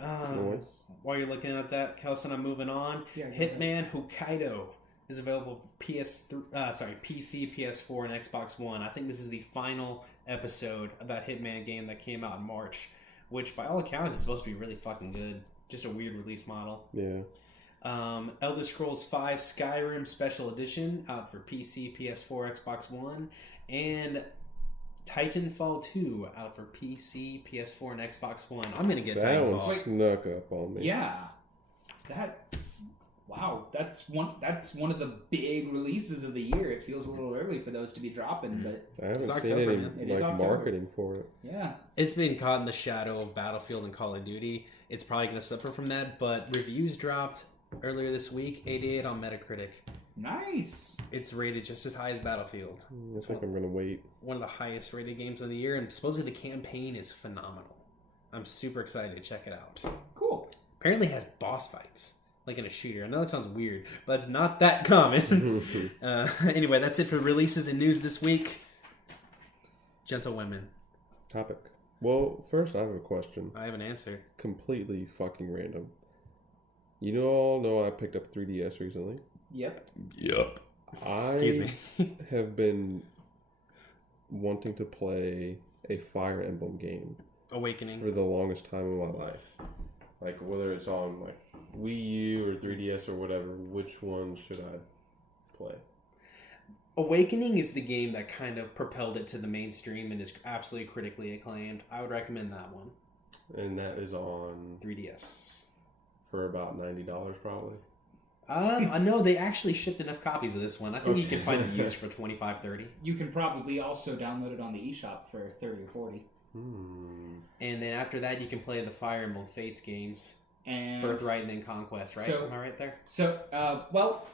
Nice. While you're looking at that, Kelson, I'm moving on. Yeah, Hitman Hokkaido is available for PC, PS4, and Xbox One. I think this is the final episode of that Hitman game that came out in March, which by all accounts is supposed to be really fucking good. Just a weird release model. Yeah. Elder Scrolls V Skyrim Special Edition out for PC, PS4, Xbox One, and Titanfall 2 out for PC, PS4, and Xbox One. I'm gonna get that Titanfall. one snuck up on me. Yeah. That's one of the big releases of the year. It feels a little early for those to be dropping, but I haven't It's seen October, any man. It is like October. marketing for it. yeah. It's been caught in the shadow of Battlefield and Call of Duty. It's probably going to suffer from that, but reviews dropped earlier this week, 88 on Metacritic. Nice. It's rated just as high as Battlefield. I think I'm gonna wait. One of the highest rated games of the year, and supposedly the campaign is phenomenal. I'm super excited to check it out. Cool. Apparently it has boss fights. like in a shooter. I know that sounds weird, but it's not that common. Anyway, that's it for releases and news this week. Gentlewomen. Topic. Well, first I have a question. I have an answer. Completely fucking random. You all know I picked up 3DS recently. Yep. Excuse me. have been wanting to play a Fire Emblem game. Awakening. For the longest time in my life. Like, whether it's on like Wii U or 3DS or whatever, which one should I play? Awakening is the game that kind of propelled it to the mainstream and is absolutely critically acclaimed. I would recommend that one. And that is on 3DS. For about $90 probably. I know they actually shipped enough copies of this one. I think you can find it used for $25-$30. You can probably also download it on the eShop for $30 or $40. And then after that, you can play the Fire Emblem Fates games. And Birthright and then Conquest, right? Am I right there? So, well,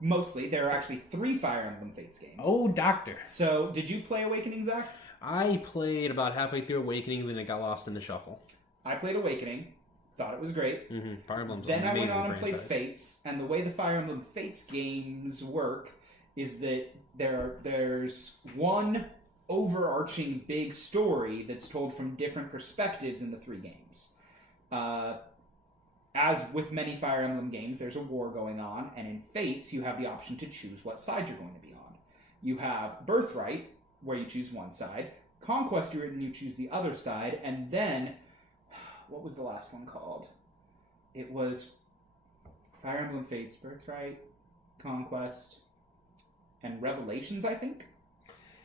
mostly. There are actually 3 Fire Emblem Fates games. Oh, Doctor. So, did you play Awakening, Zach? I played about halfway through Awakening, then it got lost in the shuffle. I played Awakening. Thought it was great. Fire Emblem's Then an amazing I went on and franchise. played Fates, and the way the Fire Emblem Fates games work is that there's one overarching big story that's told from different perspectives in the 3 games. As with many Fire Emblem games, there's a war going on, and in Fates, you have the option to choose what side you're going to be on. You have Birthright, where you choose one side, Conquest, where you choose the other side, and then, what was the last one called? It was Fire Emblem Fates, Birthright, Conquest, and Revelations, I think?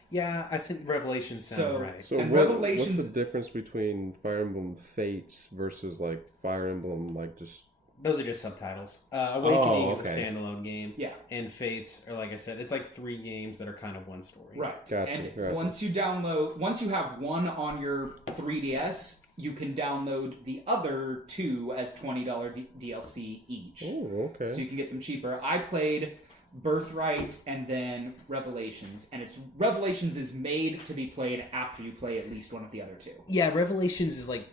Yeah, I think Revelations sounds right. So Revelations... what's the difference between Fire Emblem Fates versus like Fire Emblem like just... Those are just subtitles. Awakening is a okay. standalone game. Yeah. And Fates are, like I said, it's like 3 games that are kind of one story. Right. Gotcha, And gotcha. once you have one on your 3DS, you can download the other 2 as $20 DLC each. Oh, okay. So you can get them cheaper. I played Birthright and then Revelations, and Revelations is made to be played after you play at least one of the other 2. Yeah, Revelations is like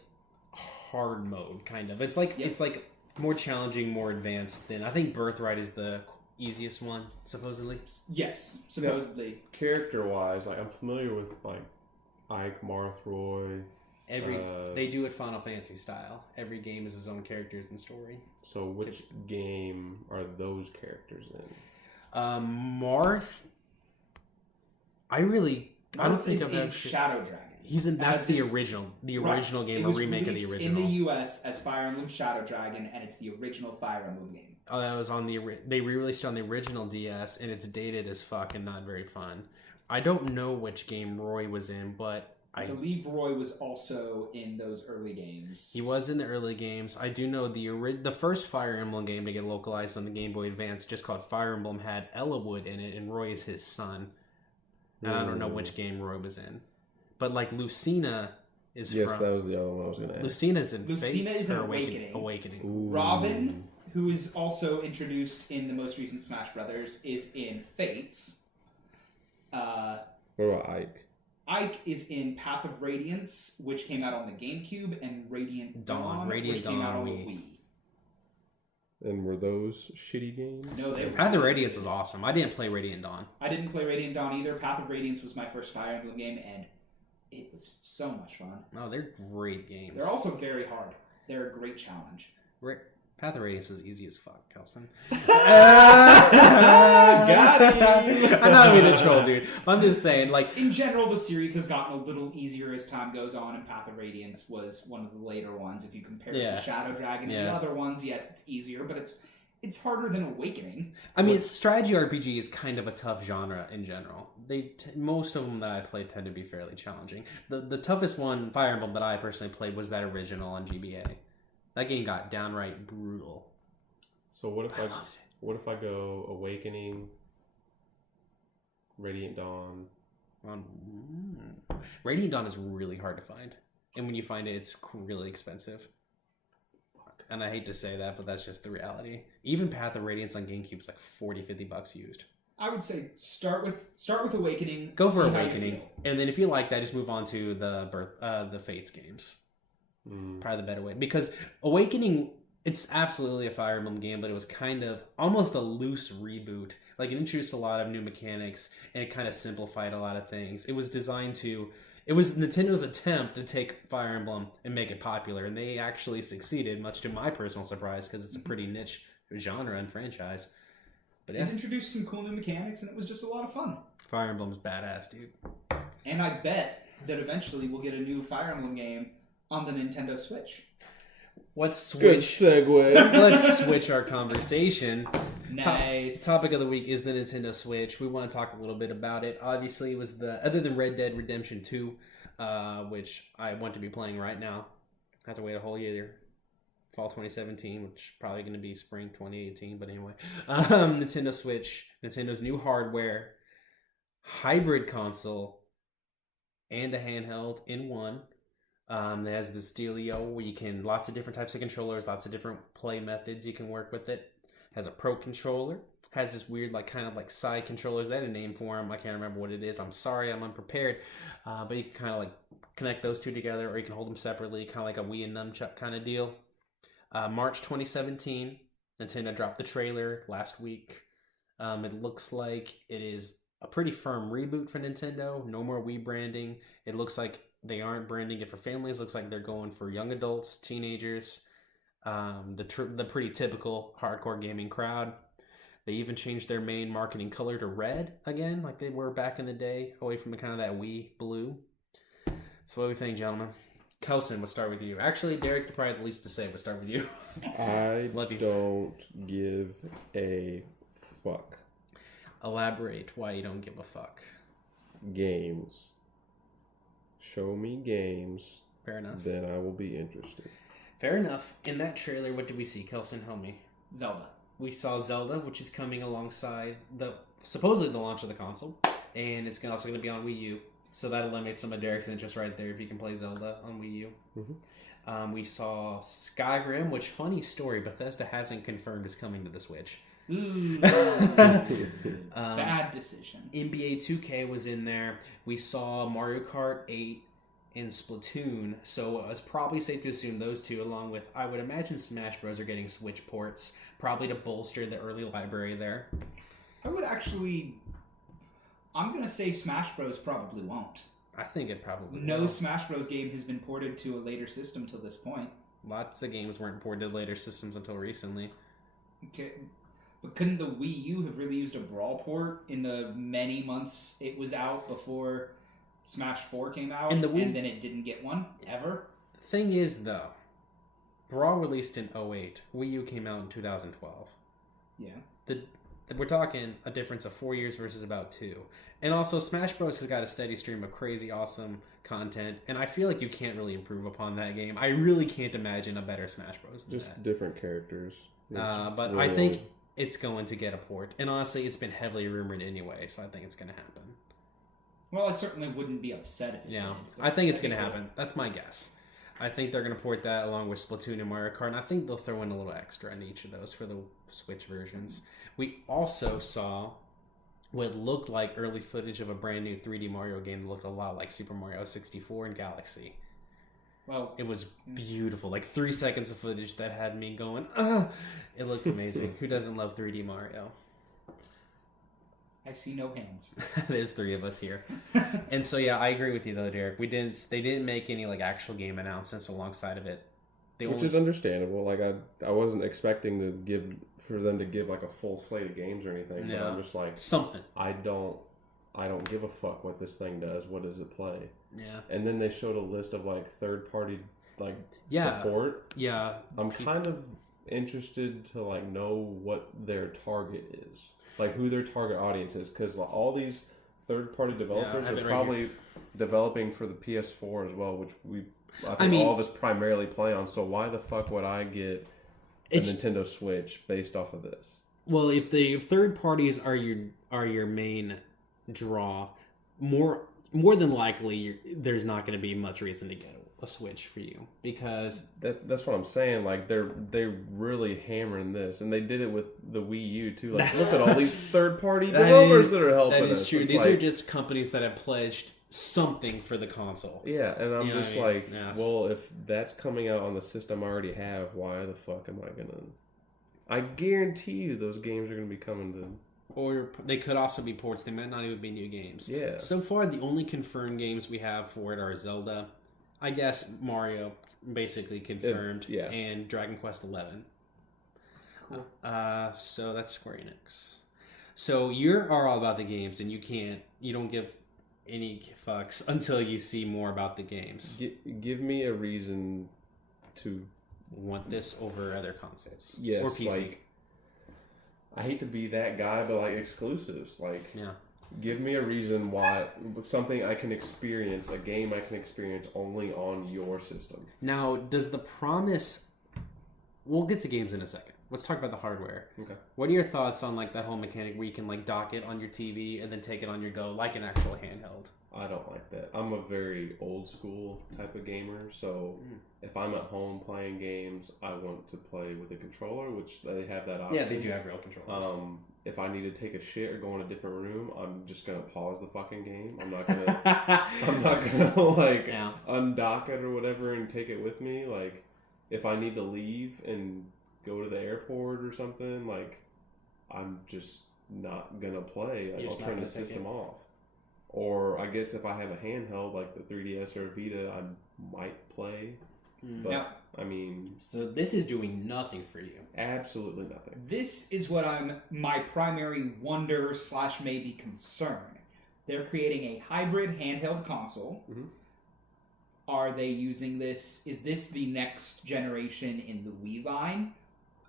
hard mode, kind of. It's like It's like more challenging, more advanced than... I think Birthright is the easiest one, supposedly. Yes, supposedly. Now, character-wise, like I'm familiar with like Ike, Marthroy. They do it Final Fantasy style. Every game is its own characters and story. So which game are those characters in? Marth. I don't think I've in Shadow Dragon. That's the original game, a remake of the original. In the US as Fire Emblem Shadow Dragon, and it's the original Fire Emblem game. Oh, that was on they re-released it on the original DS, and it's dated as fuck and not very fun. I don't know which game Roy was in, but I believe Roy was also in those early games. He was in the early games. I do know the first Fire Emblem game to get localized on the Game Boy Advance, just called Fire Emblem, had Ellawood in it, and Roy is his son. And I don't know which game Roy was in. But like Lucina is Yes, that was the other one I was going to ask. Lucina's in Lucina Fates is in or Awakening. Awakening. Robin, who is also introduced in the most recent Smash Brothers, is in Fates. What about Ike? Ike is in Path of Radiance, which came out on the GameCube, and Radiant Dawn, which came out on the Wii. And were those shitty games? No, they were. Path of Radiance was awesome. I didn't play Radiant Dawn. I didn't play Radiant Dawn either. Path of Radiance was my first Fire Emblem game, and it was so much fun. Oh, they're great games. They're also very hard. They're a great challenge. Path of Radiance is easy as fuck, Kelson. Got him! I'm not being a troll, dude. I'm just saying, like... In general, the series has gotten a little easier as time goes on, and Path of Radiance was one of the later ones. If you compare it to Shadow Dragon and the other ones, yes, it's easier, but it's harder than Awakening. I mean, strategy RPG is kind of a tough genre in general. Most of them that I played tend to be fairly challenging. The toughest one, Fire Emblem, that I personally played was that original on GBA. That game got downright brutal. So what if I go Awakening, Radiant Dawn? Radiant Dawn is really hard to find, and when you find it, it's really expensive. And I hate to say that, but that's just the reality. Even Path of Radiance on GameCube is like $40-$50 used. I would say start with Awakening. Go for Awakening, and then if you like that, just move on to the Fates games. Probably the better way, because Awakening It's absolutely a Fire Emblem game, but it was kind of almost a loose reboot. Like, it introduced a lot of new mechanics, and it kind of simplified a lot of things. It was designed to... It was Nintendo's attempt to take Fire Emblem and make it popular, and they actually succeeded, much to my personal surprise, because it's a pretty niche genre and franchise. But yeah. It introduced some cool new mechanics, and it was just a lot of fun. Fire Emblem's badass, dude. And I bet that eventually we'll get a new Fire Emblem game on the Nintendo Switch. Let's switch. Good segue. Let's switch our conversation. Nice. Topic of the week is the Nintendo Switch. We want to talk a little bit about it. Obviously, it was other than Red Dead Redemption 2, which I want to be playing right now. I have to wait a whole year. Fall 2017, which probably going to be spring 2018. But anyway, Nintendo Switch, Nintendo's new hardware, hybrid console, and a handheld in one. It has this dealio where you can, lots of different types of controllers, lots of different play methods you can work with it. Has a Pro controller. Has this weird, kind of side controllers. They had a name for them. I can't remember what it is. I'm sorry, I'm unprepared. But you can kind of connect those two together, or you can hold them separately, kind of like a Wii and Nunchuck kind of deal. March 2017, Nintendo dropped the trailer last week. It looks like it is a pretty firm reboot for Nintendo. No more Wii branding. It looks like they aren't branding it for families. Looks like they're going for young adults, teenagers, the pretty typical hardcore gaming crowd. They even changed their main marketing color to red again, like they were back in the day, away from kind of that Wii blue. So what do we think, gentlemen? Kelson, we'll start with you. Actually, Derek, you're probably the least to say, but start with you. I don't give a fuck. Elaborate why you don't give a fuck. Games. Show me games. Fair enough. Then I will be interested. Fair enough. In that trailer, what did we see? Kelson, help me. Zelda. We saw Zelda, which is coming alongside supposedly the launch of the console, and it's also going to be on Wii U. So that eliminates some of Derek's interest right there if you can play Zelda on Wii U. Mm-hmm. We saw Skyrim, which, funny story, Bethesda hasn't confirmed is coming to the Switch. Ooh. Bad decision. NBA 2K was in there. We saw Mario Kart 8 and Splatoon. So it's probably safe to assume those two, along with, I would imagine Smash Bros. Are getting Switch ports, probably to bolster the early library there. I'm going to say Smash Bros. Probably won't. I think it probably No will. Smash Bros. Game has been ported to a later system till this point. Lots of games weren't ported to later systems until recently. Okay. But couldn't the Wii U have really used a Brawl port in the many months it was out before Smash 4 came out, and then it didn't get one, ever? The thing is, though, Brawl released in 2008. Wii U came out in 2012. Yeah. We're talking a difference of 4 years versus about 2. And also, Smash Bros. Has got a steady stream of crazy, awesome content, and I feel like you can't really improve upon that game. I really can't imagine a better Smash Bros. Than Just that. different characters. But I think it's going to get a port. And honestly, it's been heavily rumored anyway, so I think it's going to happen. Well, I certainly wouldn't be upset if it did. I think it's going to happen. That's my guess. I think they're going to port that along with Splatoon and Mario Kart, and I think they'll throw in a little extra in each of those for the Switch versions. We also saw what looked like early footage of a brand new 3D Mario game that looked a lot like Super Mario 64 and Galaxy. Well, it was beautiful. 3 seconds of footage that had me going, ugh! It looked amazing. Who doesn't love 3D Mario? I see no hands. There's 3 of us here. And so, yeah, I agree with you, though, Derek. They didn't make any, actual game announcements alongside of it. Which is understandable. I wasn't expecting for them to give, a full slate of games or anything. No. But I'm just something. I don't give a fuck what this thing does. What does it play? Yeah. And then they showed a list of, third-party, support. Yeah. I'm kind of interested to, know what their target is. Who their target audience is, because all these third-party developers are probably developing for the PS4 as well, which I think all of us primarily play on. So why the fuck would I get a Nintendo Switch based off of this? Well, if the third parties are your main draw, more more than likely there's not going to be much reason to get a Switch for you, because that's what I'm saying. Like they're really hammering this, and they did it with the Wii U too. Like look at all these third-party developers that are helping us. That is true. It's These like, are just companies that have pledged something for the console. Yeah, and I'm just like, yes. well, if that's coming out on the system I already have, why the fuck am I gonna? I guarantee you those games are gonna be coming to. Or they could also be ports. They might not even be new games. Yeah. So far, the only confirmed games we have for it are Zelda, I guess Mario, basically confirmed, and Dragon Quest 11. Cool. So that's Square Enix. So you are all about the games, and you don't give any fucks until you see more about the games. Give me a reason to want this over other consoles. Yes, or PC. Like, I hate to be that guy, but like exclusives, like give me a reason why something I can experience, a game I can experience only on your system. Now, does the promise? We'll get to games in a second. Let's talk about the hardware. Okay. What are your thoughts on like that whole mechanic where you can like dock it on your TV and then take it on your go like an actual handheld? I don't like that. I'm a very old school type of gamer, so if I'm at home playing games, I want to play with a controller, which they have that option. Yeah, they do have real controllers. If I need to take a shit or go in a different room, I'm just gonna pause the fucking game. I'm not gonna like undock it or whatever and take it with me. Like if I need to leave and go to the airport or something, like I'm just not gonna play. Like, I'll turn the system off. Or I guess if I have a handheld like the 3DS or a Vita, I might play. But I mean, so this is doing nothing for you. Absolutely nothing. This is what my primary wonder / maybe concern. They're creating a hybrid handheld console. Mm-hmm. Are they using this? Is this the next generation in the Wii line?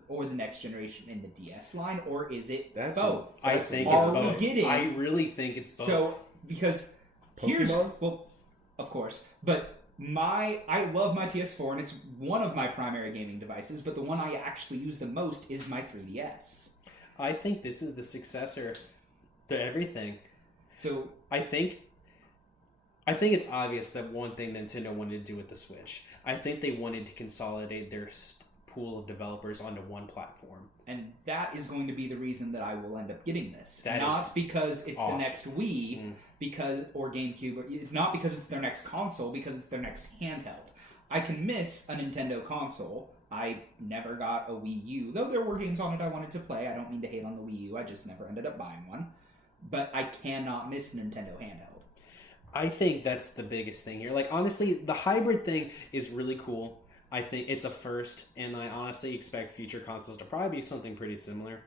Or the next generation in the DS line? Or is it both? I think it's both. I really think it's both. So, because Pokemon? Well, of course, but I love my PS4 and it's one of my primary gaming devices, but the one I actually use the most is my 3DS. I think this is the successor to everything. So I think it's obvious that one thing Nintendo wanted to do with the Switch. I think they wanted to consolidate their pool of developers onto one platform. And that is going to be the reason that I will end up getting this. That not because it's awesome. The next Wii, or GameCube, not because it's their next console, because it's their next handheld. I can miss a Nintendo console. I never got a Wii U, though there were games on it I wanted to play. I don't mean to hate on the Wii U, I just never ended up buying one. But I cannot miss a Nintendo handheld. I think that's the biggest thing here. Like, honestly, the hybrid thing is really cool. I think it's a first, and I honestly expect future consoles to probably be something pretty similar.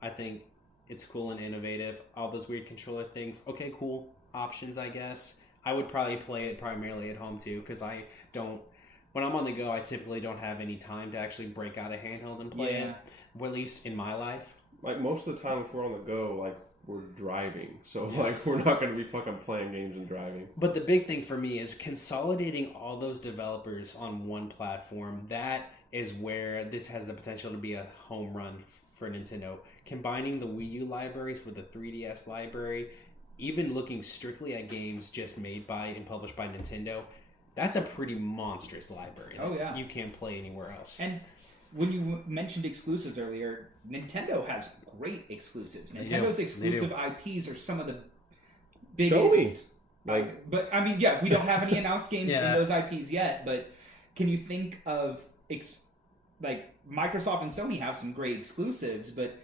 I think it's cool and innovative. All those weird controller things. Okay, cool options, I guess. I would probably play it primarily at home, too, because when I'm on the go, I typically don't have any time to actually break out a handheld and play it. Well, at least in my life. Like, most of the time if we're on the go, like, we're driving. So, like, we're not going to be fucking playing games and driving. But the big thing for me is consolidating all those developers on one platform. That is where this has the potential to be a home run for Nintendo. Combining the Wii U libraries with the 3DS library, even looking strictly at games just made by and published by Nintendo, that's a pretty monstrous library. Oh, yeah. You can't play anywhere else. And when you mentioned exclusives earlier, Nintendo has great exclusives. Nintendo's exclusive IPs are some of the biggest. But I mean, we don't have any announced games in those IPs yet. But can you think of like Microsoft and Sony have some great exclusives, but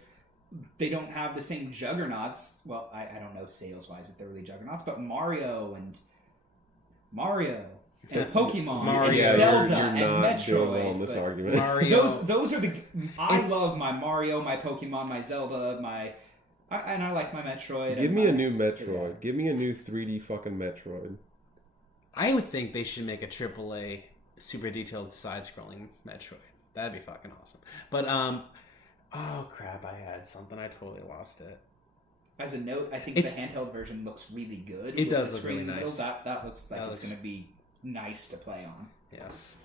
they don't have the same juggernauts. Well, I don't know sales wise if they're really juggernauts, but Mario and Pokemon, and Zelda, and Metroid. On this argument. Mario. Those are the. I love my Mario, my Pokemon, my Zelda, and I like my Metroid. Give me a new Metroid. Give me a new 3D fucking Metroid. I would think they should make a AAA, super detailed side-scrolling Metroid. That'd be fucking awesome. But oh crap! I had something. I totally lost it. As a note, I think the handheld version looks really good. It does look really nice. That looks like it's going to be nice to play on. Yes.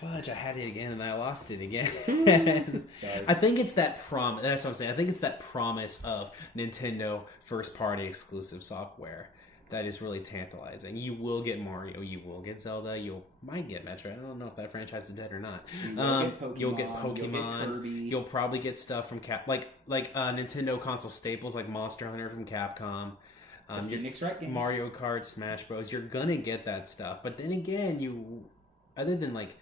Fudge, I had it again and I lost it again. I think it's that promise. That's what I'm saying. I think it's that promise of Nintendo first-party exclusive software that is really tantalizing. You will get Mario, you will get Zelda, you might get Metroid. I don't know if that franchise is dead or not. You'll get Pokemon. You'll probably get stuff from Nintendo console staples like Monster Hunter from Capcom. Phoenix Wright games. Mario Kart, Smash Bros. You're gonna get that stuff. But then again, other than like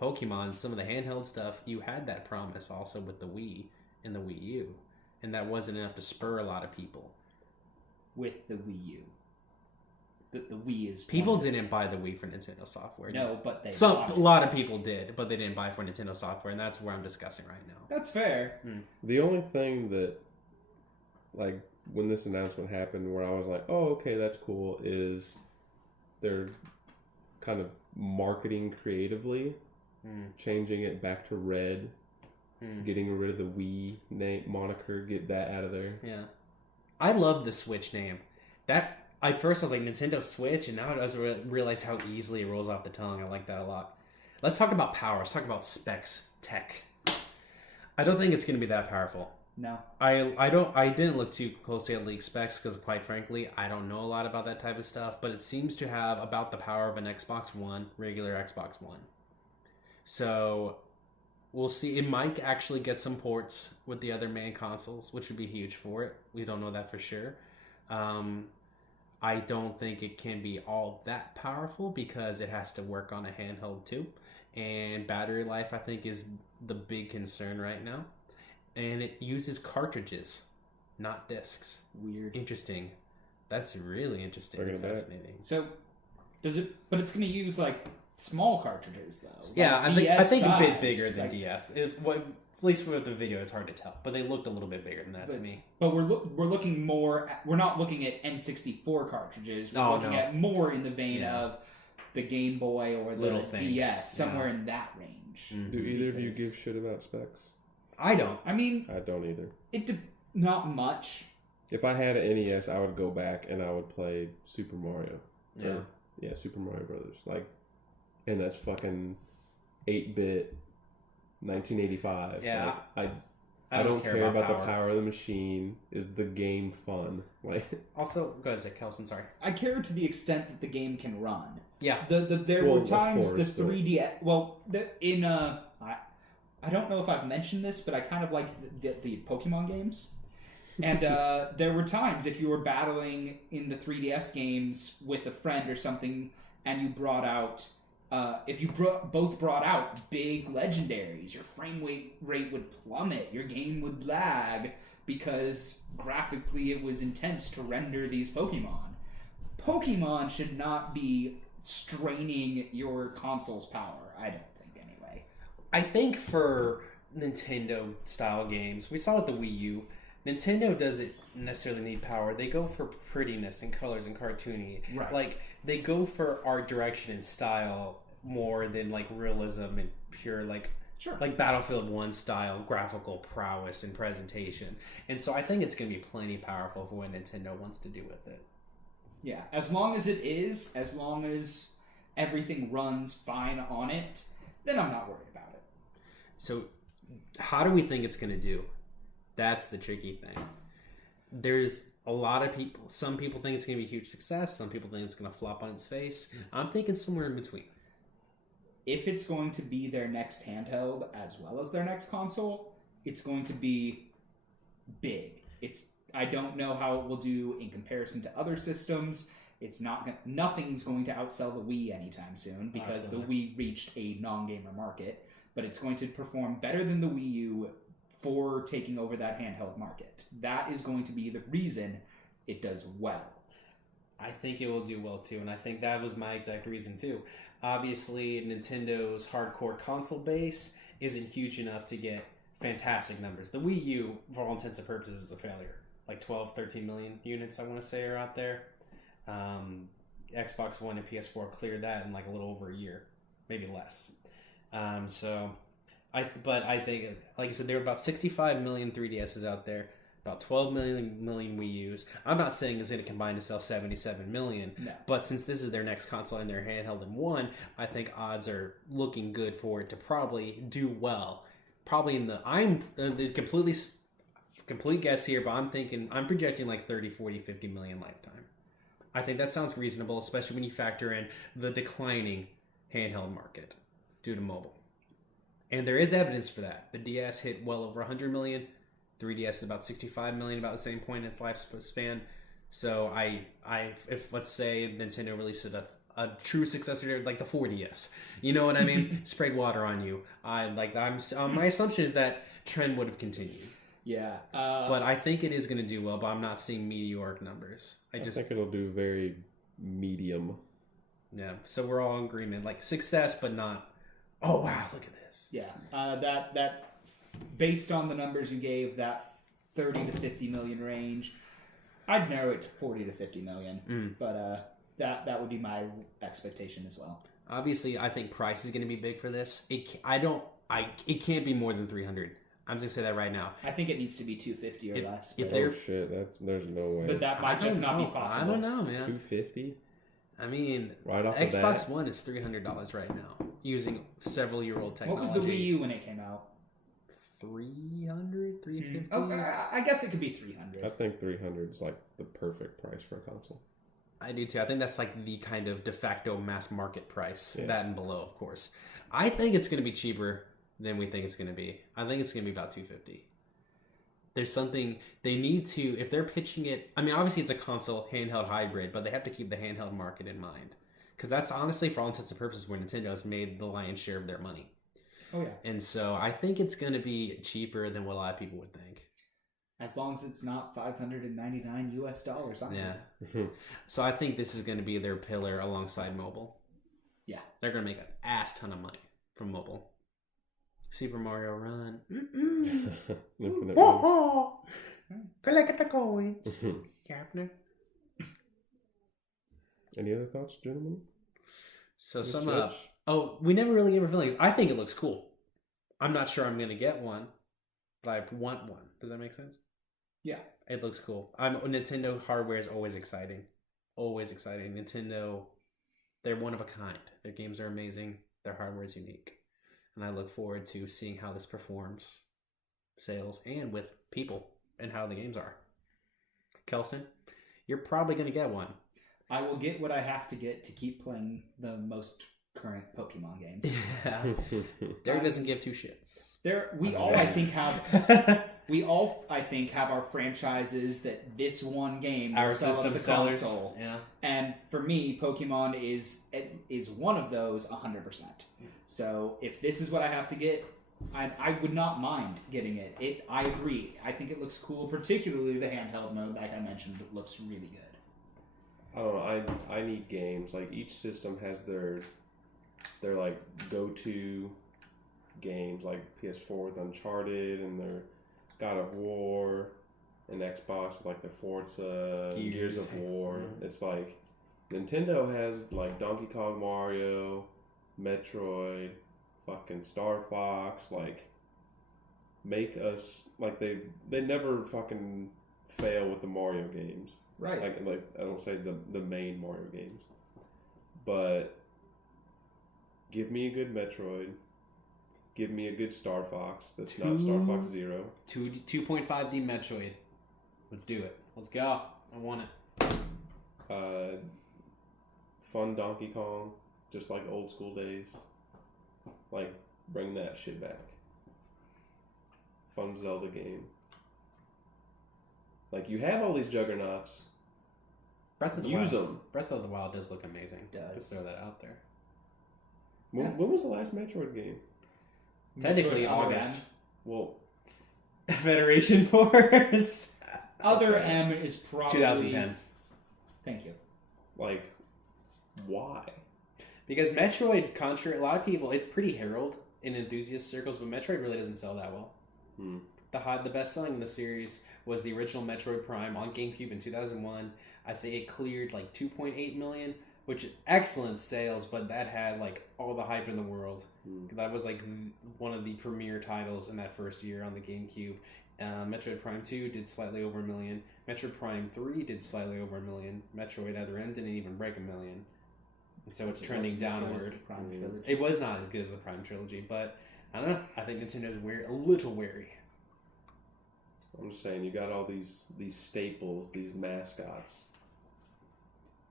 Pokemon, some of the handheld stuff, you had that promise also with the Wii and the Wii U. And that wasn't enough to spur a lot of people. With the Wii U. The Wii is... People didn't buy the Wii for Nintendo software. No, but they a lot of people did, but they didn't buy for Nintendo software, and that's where I'm discussing right now. That's fair. The only thing that, like, when this announcement happened where I was like, oh, okay, that's cool, is they're kind of marketing creatively, changing it back to Red, getting rid of the Wii name moniker, get that out of there. Yeah. I love the Switch name. At first I was like, Nintendo Switch, and now I realize how easily it rolls off the tongue. I like that a lot. Let's talk about power. Let's talk about specs, tech. I don't think it's going to be that powerful. No. I didn't look too closely at leak specs because, quite frankly, I don't know a lot about that type of stuff, but it seems to have about the power of an Xbox One, regular Xbox One. So we'll see. It might actually get some ports with the other main consoles, which would be huge for it. We don't know that for sure. I don't think it can be all that powerful because it has to work on a handheld too. And battery life, I think, is the big concern right now. And it uses cartridges, not discs. Weird. Interesting. That's really interesting and fascinating. So, but it's going to use, like, small cartridges, though. Yeah, like I think a bit bigger than like, DS. At least for the video, it's hard to tell. But they looked a little bit bigger than that to me. But we're looking more... We're not looking at N64 cartridges. We're looking at more in the vein of the Game Boy or the DS, somewhere in that range. Mm-hmm. Do either of you give shit about specs? I don't. I mean... I don't either. Not much. If I had an NES, I would go back and I would play Super Mario. Yeah. Super Mario Brothers. Like, and that's fucking 8-bit, 1985. Yeah. Like, I don't care about the power of the machine. Is the game fun? Like, also, go ahead, Zach. Kelson, sorry. I care to the extent that the game can run. Yeah. There were times the 3D... Well, I don't know if I've mentioned this, but I kind of like the Pokemon games. And there were times if you were battling in the 3DS games with a friend or something, and you brought out... if you both brought out big legendaries, your frame rate would plummet, your game would lag, because graphically it was intense to render these Pokemon. Pokemon should not be straining your console's power, I don't think, anyway. I think for Nintendo-style games, we saw with the Wii U, Nintendo doesn't necessarily need power. They go for prettiness and colors and cartoony. Right. Like, they go for art direction and style more than, like, realism and pure, like... Sure. Like Battlefield 1 style graphical prowess and presentation. And so I think it's going to be plenty powerful for what Nintendo wants to do with it. Yeah, as long as everything runs fine on it, then I'm not worried about it. So how do we think it's going to do? That's the tricky thing. There's a lot of people, some people think it's going to be a huge success, some people think it's going to flop on its face. I'm thinking somewhere in between. If it's going to be their next handheld as well as their next console, it's going to be big. I don't know how it will do in comparison to other systems. Nothing's going to outsell the Wii anytime soon because the Wii reached a non-gamer market, but it's going to perform better than the Wii U for taking over that handheld market. That is going to be the reason it does well. I think it will do well too, and I think that was my exact reason too. Obviously, Nintendo's hardcore console base isn't huge enough to get fantastic numbers. The Wii U, for all intents and purposes, is a failure. Like 12, 13 million units, I want to say, are out there. Xbox One and PS4 cleared that in like a little over a year, maybe less. But I think, like I said, there are about 65 million 3DSs out there, about 12 million Wii U's. I'm not saying it's going to combine to sell 77 million, no. But since this is their next console and their handheld in one, I think odds are looking good for it to probably do well. Probably the complete guess here, but I'm projecting like 30, 40, 50 million lifetime. I think that sounds reasonable, especially when you factor in the declining handheld market due to mobile. And there is evidence for that. The DS hit well over 100 million. 3DS is about 65 million, about the same point in its lifespan. So if let's say Nintendo releases a true successor like the 4DS, you know what I mean? Sprayed water on you. My assumption is that trend would have continued. Yeah. But I think it is going to do well, but I'm not seeing meteoric numbers. I think it'll do very medium. Yeah, so we're all in agreement. Like, success, but not, oh, wow, look at this. Yeah, that based on the numbers you gave, that 30 to 50 million range, I'd narrow it to 40 to 50 million. But that would be my expectation as well. Obviously, I think price is going to be big for this. It can't be more than 300. I'm just going to say that right now. I think it needs to be 250 or less. Shit, there's no way. But that might just not be possible. I don't know, man. 250? I mean, right off Xbox the bat? One is $300 right now, using several-year-old technology. What was the Wii U when it came out? 300, 350? Oh, I guess it could be 300. I think 300 is like the perfect price for a console. I do too. I think that's like the kind of de facto mass market price, that and below, of course. I think it's going to be cheaper than we think it's going to be. I think it's going to be about 250. There's something they need to, if they're pitching it, I mean, obviously it's a console handheld hybrid, but they have to keep the handheld market in mind. Because that's honestly, for all intents and purposes, where Nintendo has made the lion's share of their money. Oh, yeah. And so I think it's going to be cheaper than what a lot of people would think. As long as it's not $599 US. Yeah. So I think this is going to be their pillar alongside mobile. Yeah. They're going to make an ass ton of money from mobile. Super Mario Run. Infinite Collect the coins. Captain. Any other thoughts, gentlemen? So sum up. Oh, we never really gave our feelings. I think it looks cool. I'm not sure I'm going to get one, but I want one. Does that make sense? Yeah. It looks cool. Nintendo hardware is always exciting. Always exciting. Nintendo, they're one of a kind. Their games are amazing. Their hardware is unique. And I look forward to seeing how this performs, sales, and with people, and how the games are. Kelson, you're probably going to get one. I will get what I have to get to keep playing the most current Pokemon games. Yeah. Derek doesn't give two shits. We all I think have our franchises that this one game will our sell system us the sellers. console. Yeah. And for me, Pokemon is one of those 100%. So if this is what I have to get, I would not mind getting it. I agree. I think it looks cool, particularly the handheld mode, like I mentioned, it looks really good. I don't know. I need games. Like, each system has their like go-to games. Like PS4 with Uncharted, and their God of War, and Xbox with like the Forza, Gears of War. It's like Nintendo has like Donkey Kong, Mario, Metroid, fucking Star Fox. Like, make us like they never fucking fail with the Mario games. Right. Like I don't say the main Mario games, but give me a good Metroid. Give me a good Star Fox. That's not Star Fox Zero. 2.5D Metroid. Let's do it. Let's go. I want it. Fun Donkey Kong, just like old school days. Like, bring that shit back. Fun Zelda game. Like, you have all these juggernauts. Use them. Breath of the Wild does look amazing. It does. Just throw that out there. When was the last Metroid game? Technically Metroid August. Other M. Well, Federation Force. Other M is probably 2010. Thank you. like, why? Because Metroid, contrary, a lot of people, it's pretty heralded in enthusiast circles, but Metroid really doesn't sell that well. The best selling in the series was the original Metroid Prime on GameCube in 2001. I think it cleared like 2.8 million, which is excellent sales, but that had like all the hype in the world. That was like one of the premier titles in that first year on the GameCube. Metroid Prime 2 did slightly over 1 million. Metroid Prime 3 did slightly over 1 million. Metroid Other M didn't even break 1 million. And so it's trending downward. It was not as good as the Prime trilogy, but I don't know. I think Nintendo's a little wary. I'm just saying, you got all these staples, these mascots.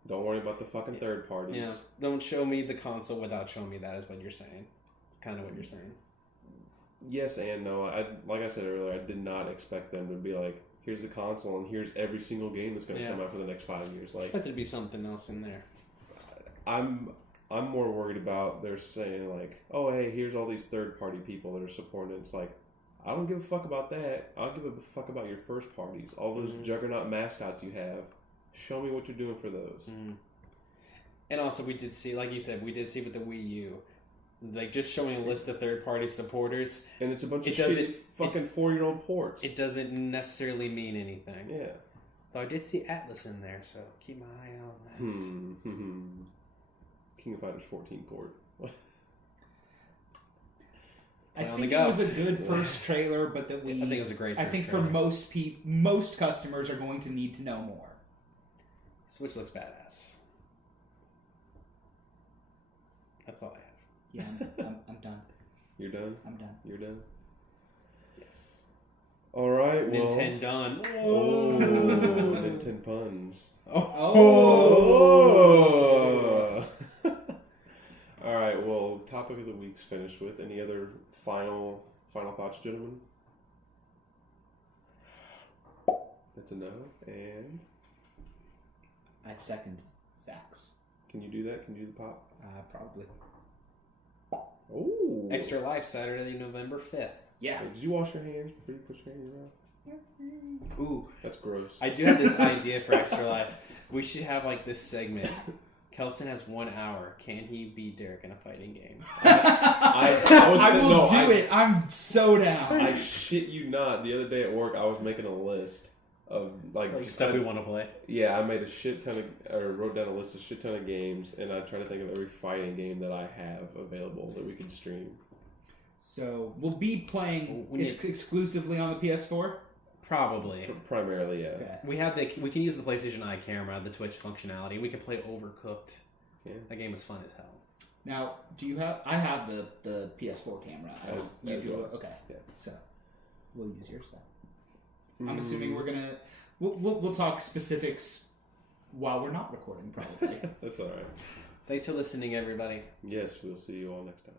Don't worry about the fucking third parties. Yeah. Don't show me the console without showing me that is what you're saying. It's kind of what you're saying. Yes and no. Like I said earlier, I did not expect them to be like, here's the console and here's every single game that's going to come out for the next 5 years. I expect there to be something else in there. I'm more worried about they're saying like, oh hey, here's all these third party people that are supporting it. It's like, I don't give a fuck about that. I'll give a fuck about your first parties. All those juggernaut mascots you have. Show me what you're doing for those. And also, we did see, like you said, with the Wii U, like just showing a list of third-party supporters, and it's a bunch of shitty fucking 4-year-old ports. It doesn't necessarily mean anything. Yeah. Though I did see Atlas in there, so keep my eye on that. King of Fighters 14 port. I think it was a good first trailer, but that I think it was a great. I think trailer. for most customers are going to need to know more. Switch looks badass. That's all I have. Yeah, I'm done. You're done? I'm done. You're done? Yes. All right, well... Nintendo done. Oh, Nintendo puns. Oh! All right, well, topic of the week's finished with. Any other final thoughts, gentlemen? That's a no, and... I second Zach's. Can you do that? Can you do the pop? Probably. Oh. Extra Life, Saturday, November 5th. Yeah. Hey, did you wash your hands before you put your hand in your mouth? Ooh. That's gross. I do have this idea for Extra Life. We should have like this segment. Kelson has 1 hour. Can he beat Derek in a fighting game? I will do it. I'm so down. I shit you not. The other day at work, I was making a list of like stuff we want to play. Yeah, I made a shit ton wrote down a list of shit ton of games, and I try to think of every fighting game that I have available that we can stream. So we'll be playing exclusively on the PS4. Probably. Primarily, yeah. Okay. We can use the PlayStation Eye camera, the Twitch functionality. We can play Overcooked. Yeah. That game is fun as hell. Now, do you have? I have the PS4 camera. You do. Well. Okay. Yeah. So we'll use your stuff. I'm assuming we're gonna. We'll talk specifics while we're not recording, probably. That's all right. Thanks for listening, everybody. Yes, we'll see you all next time.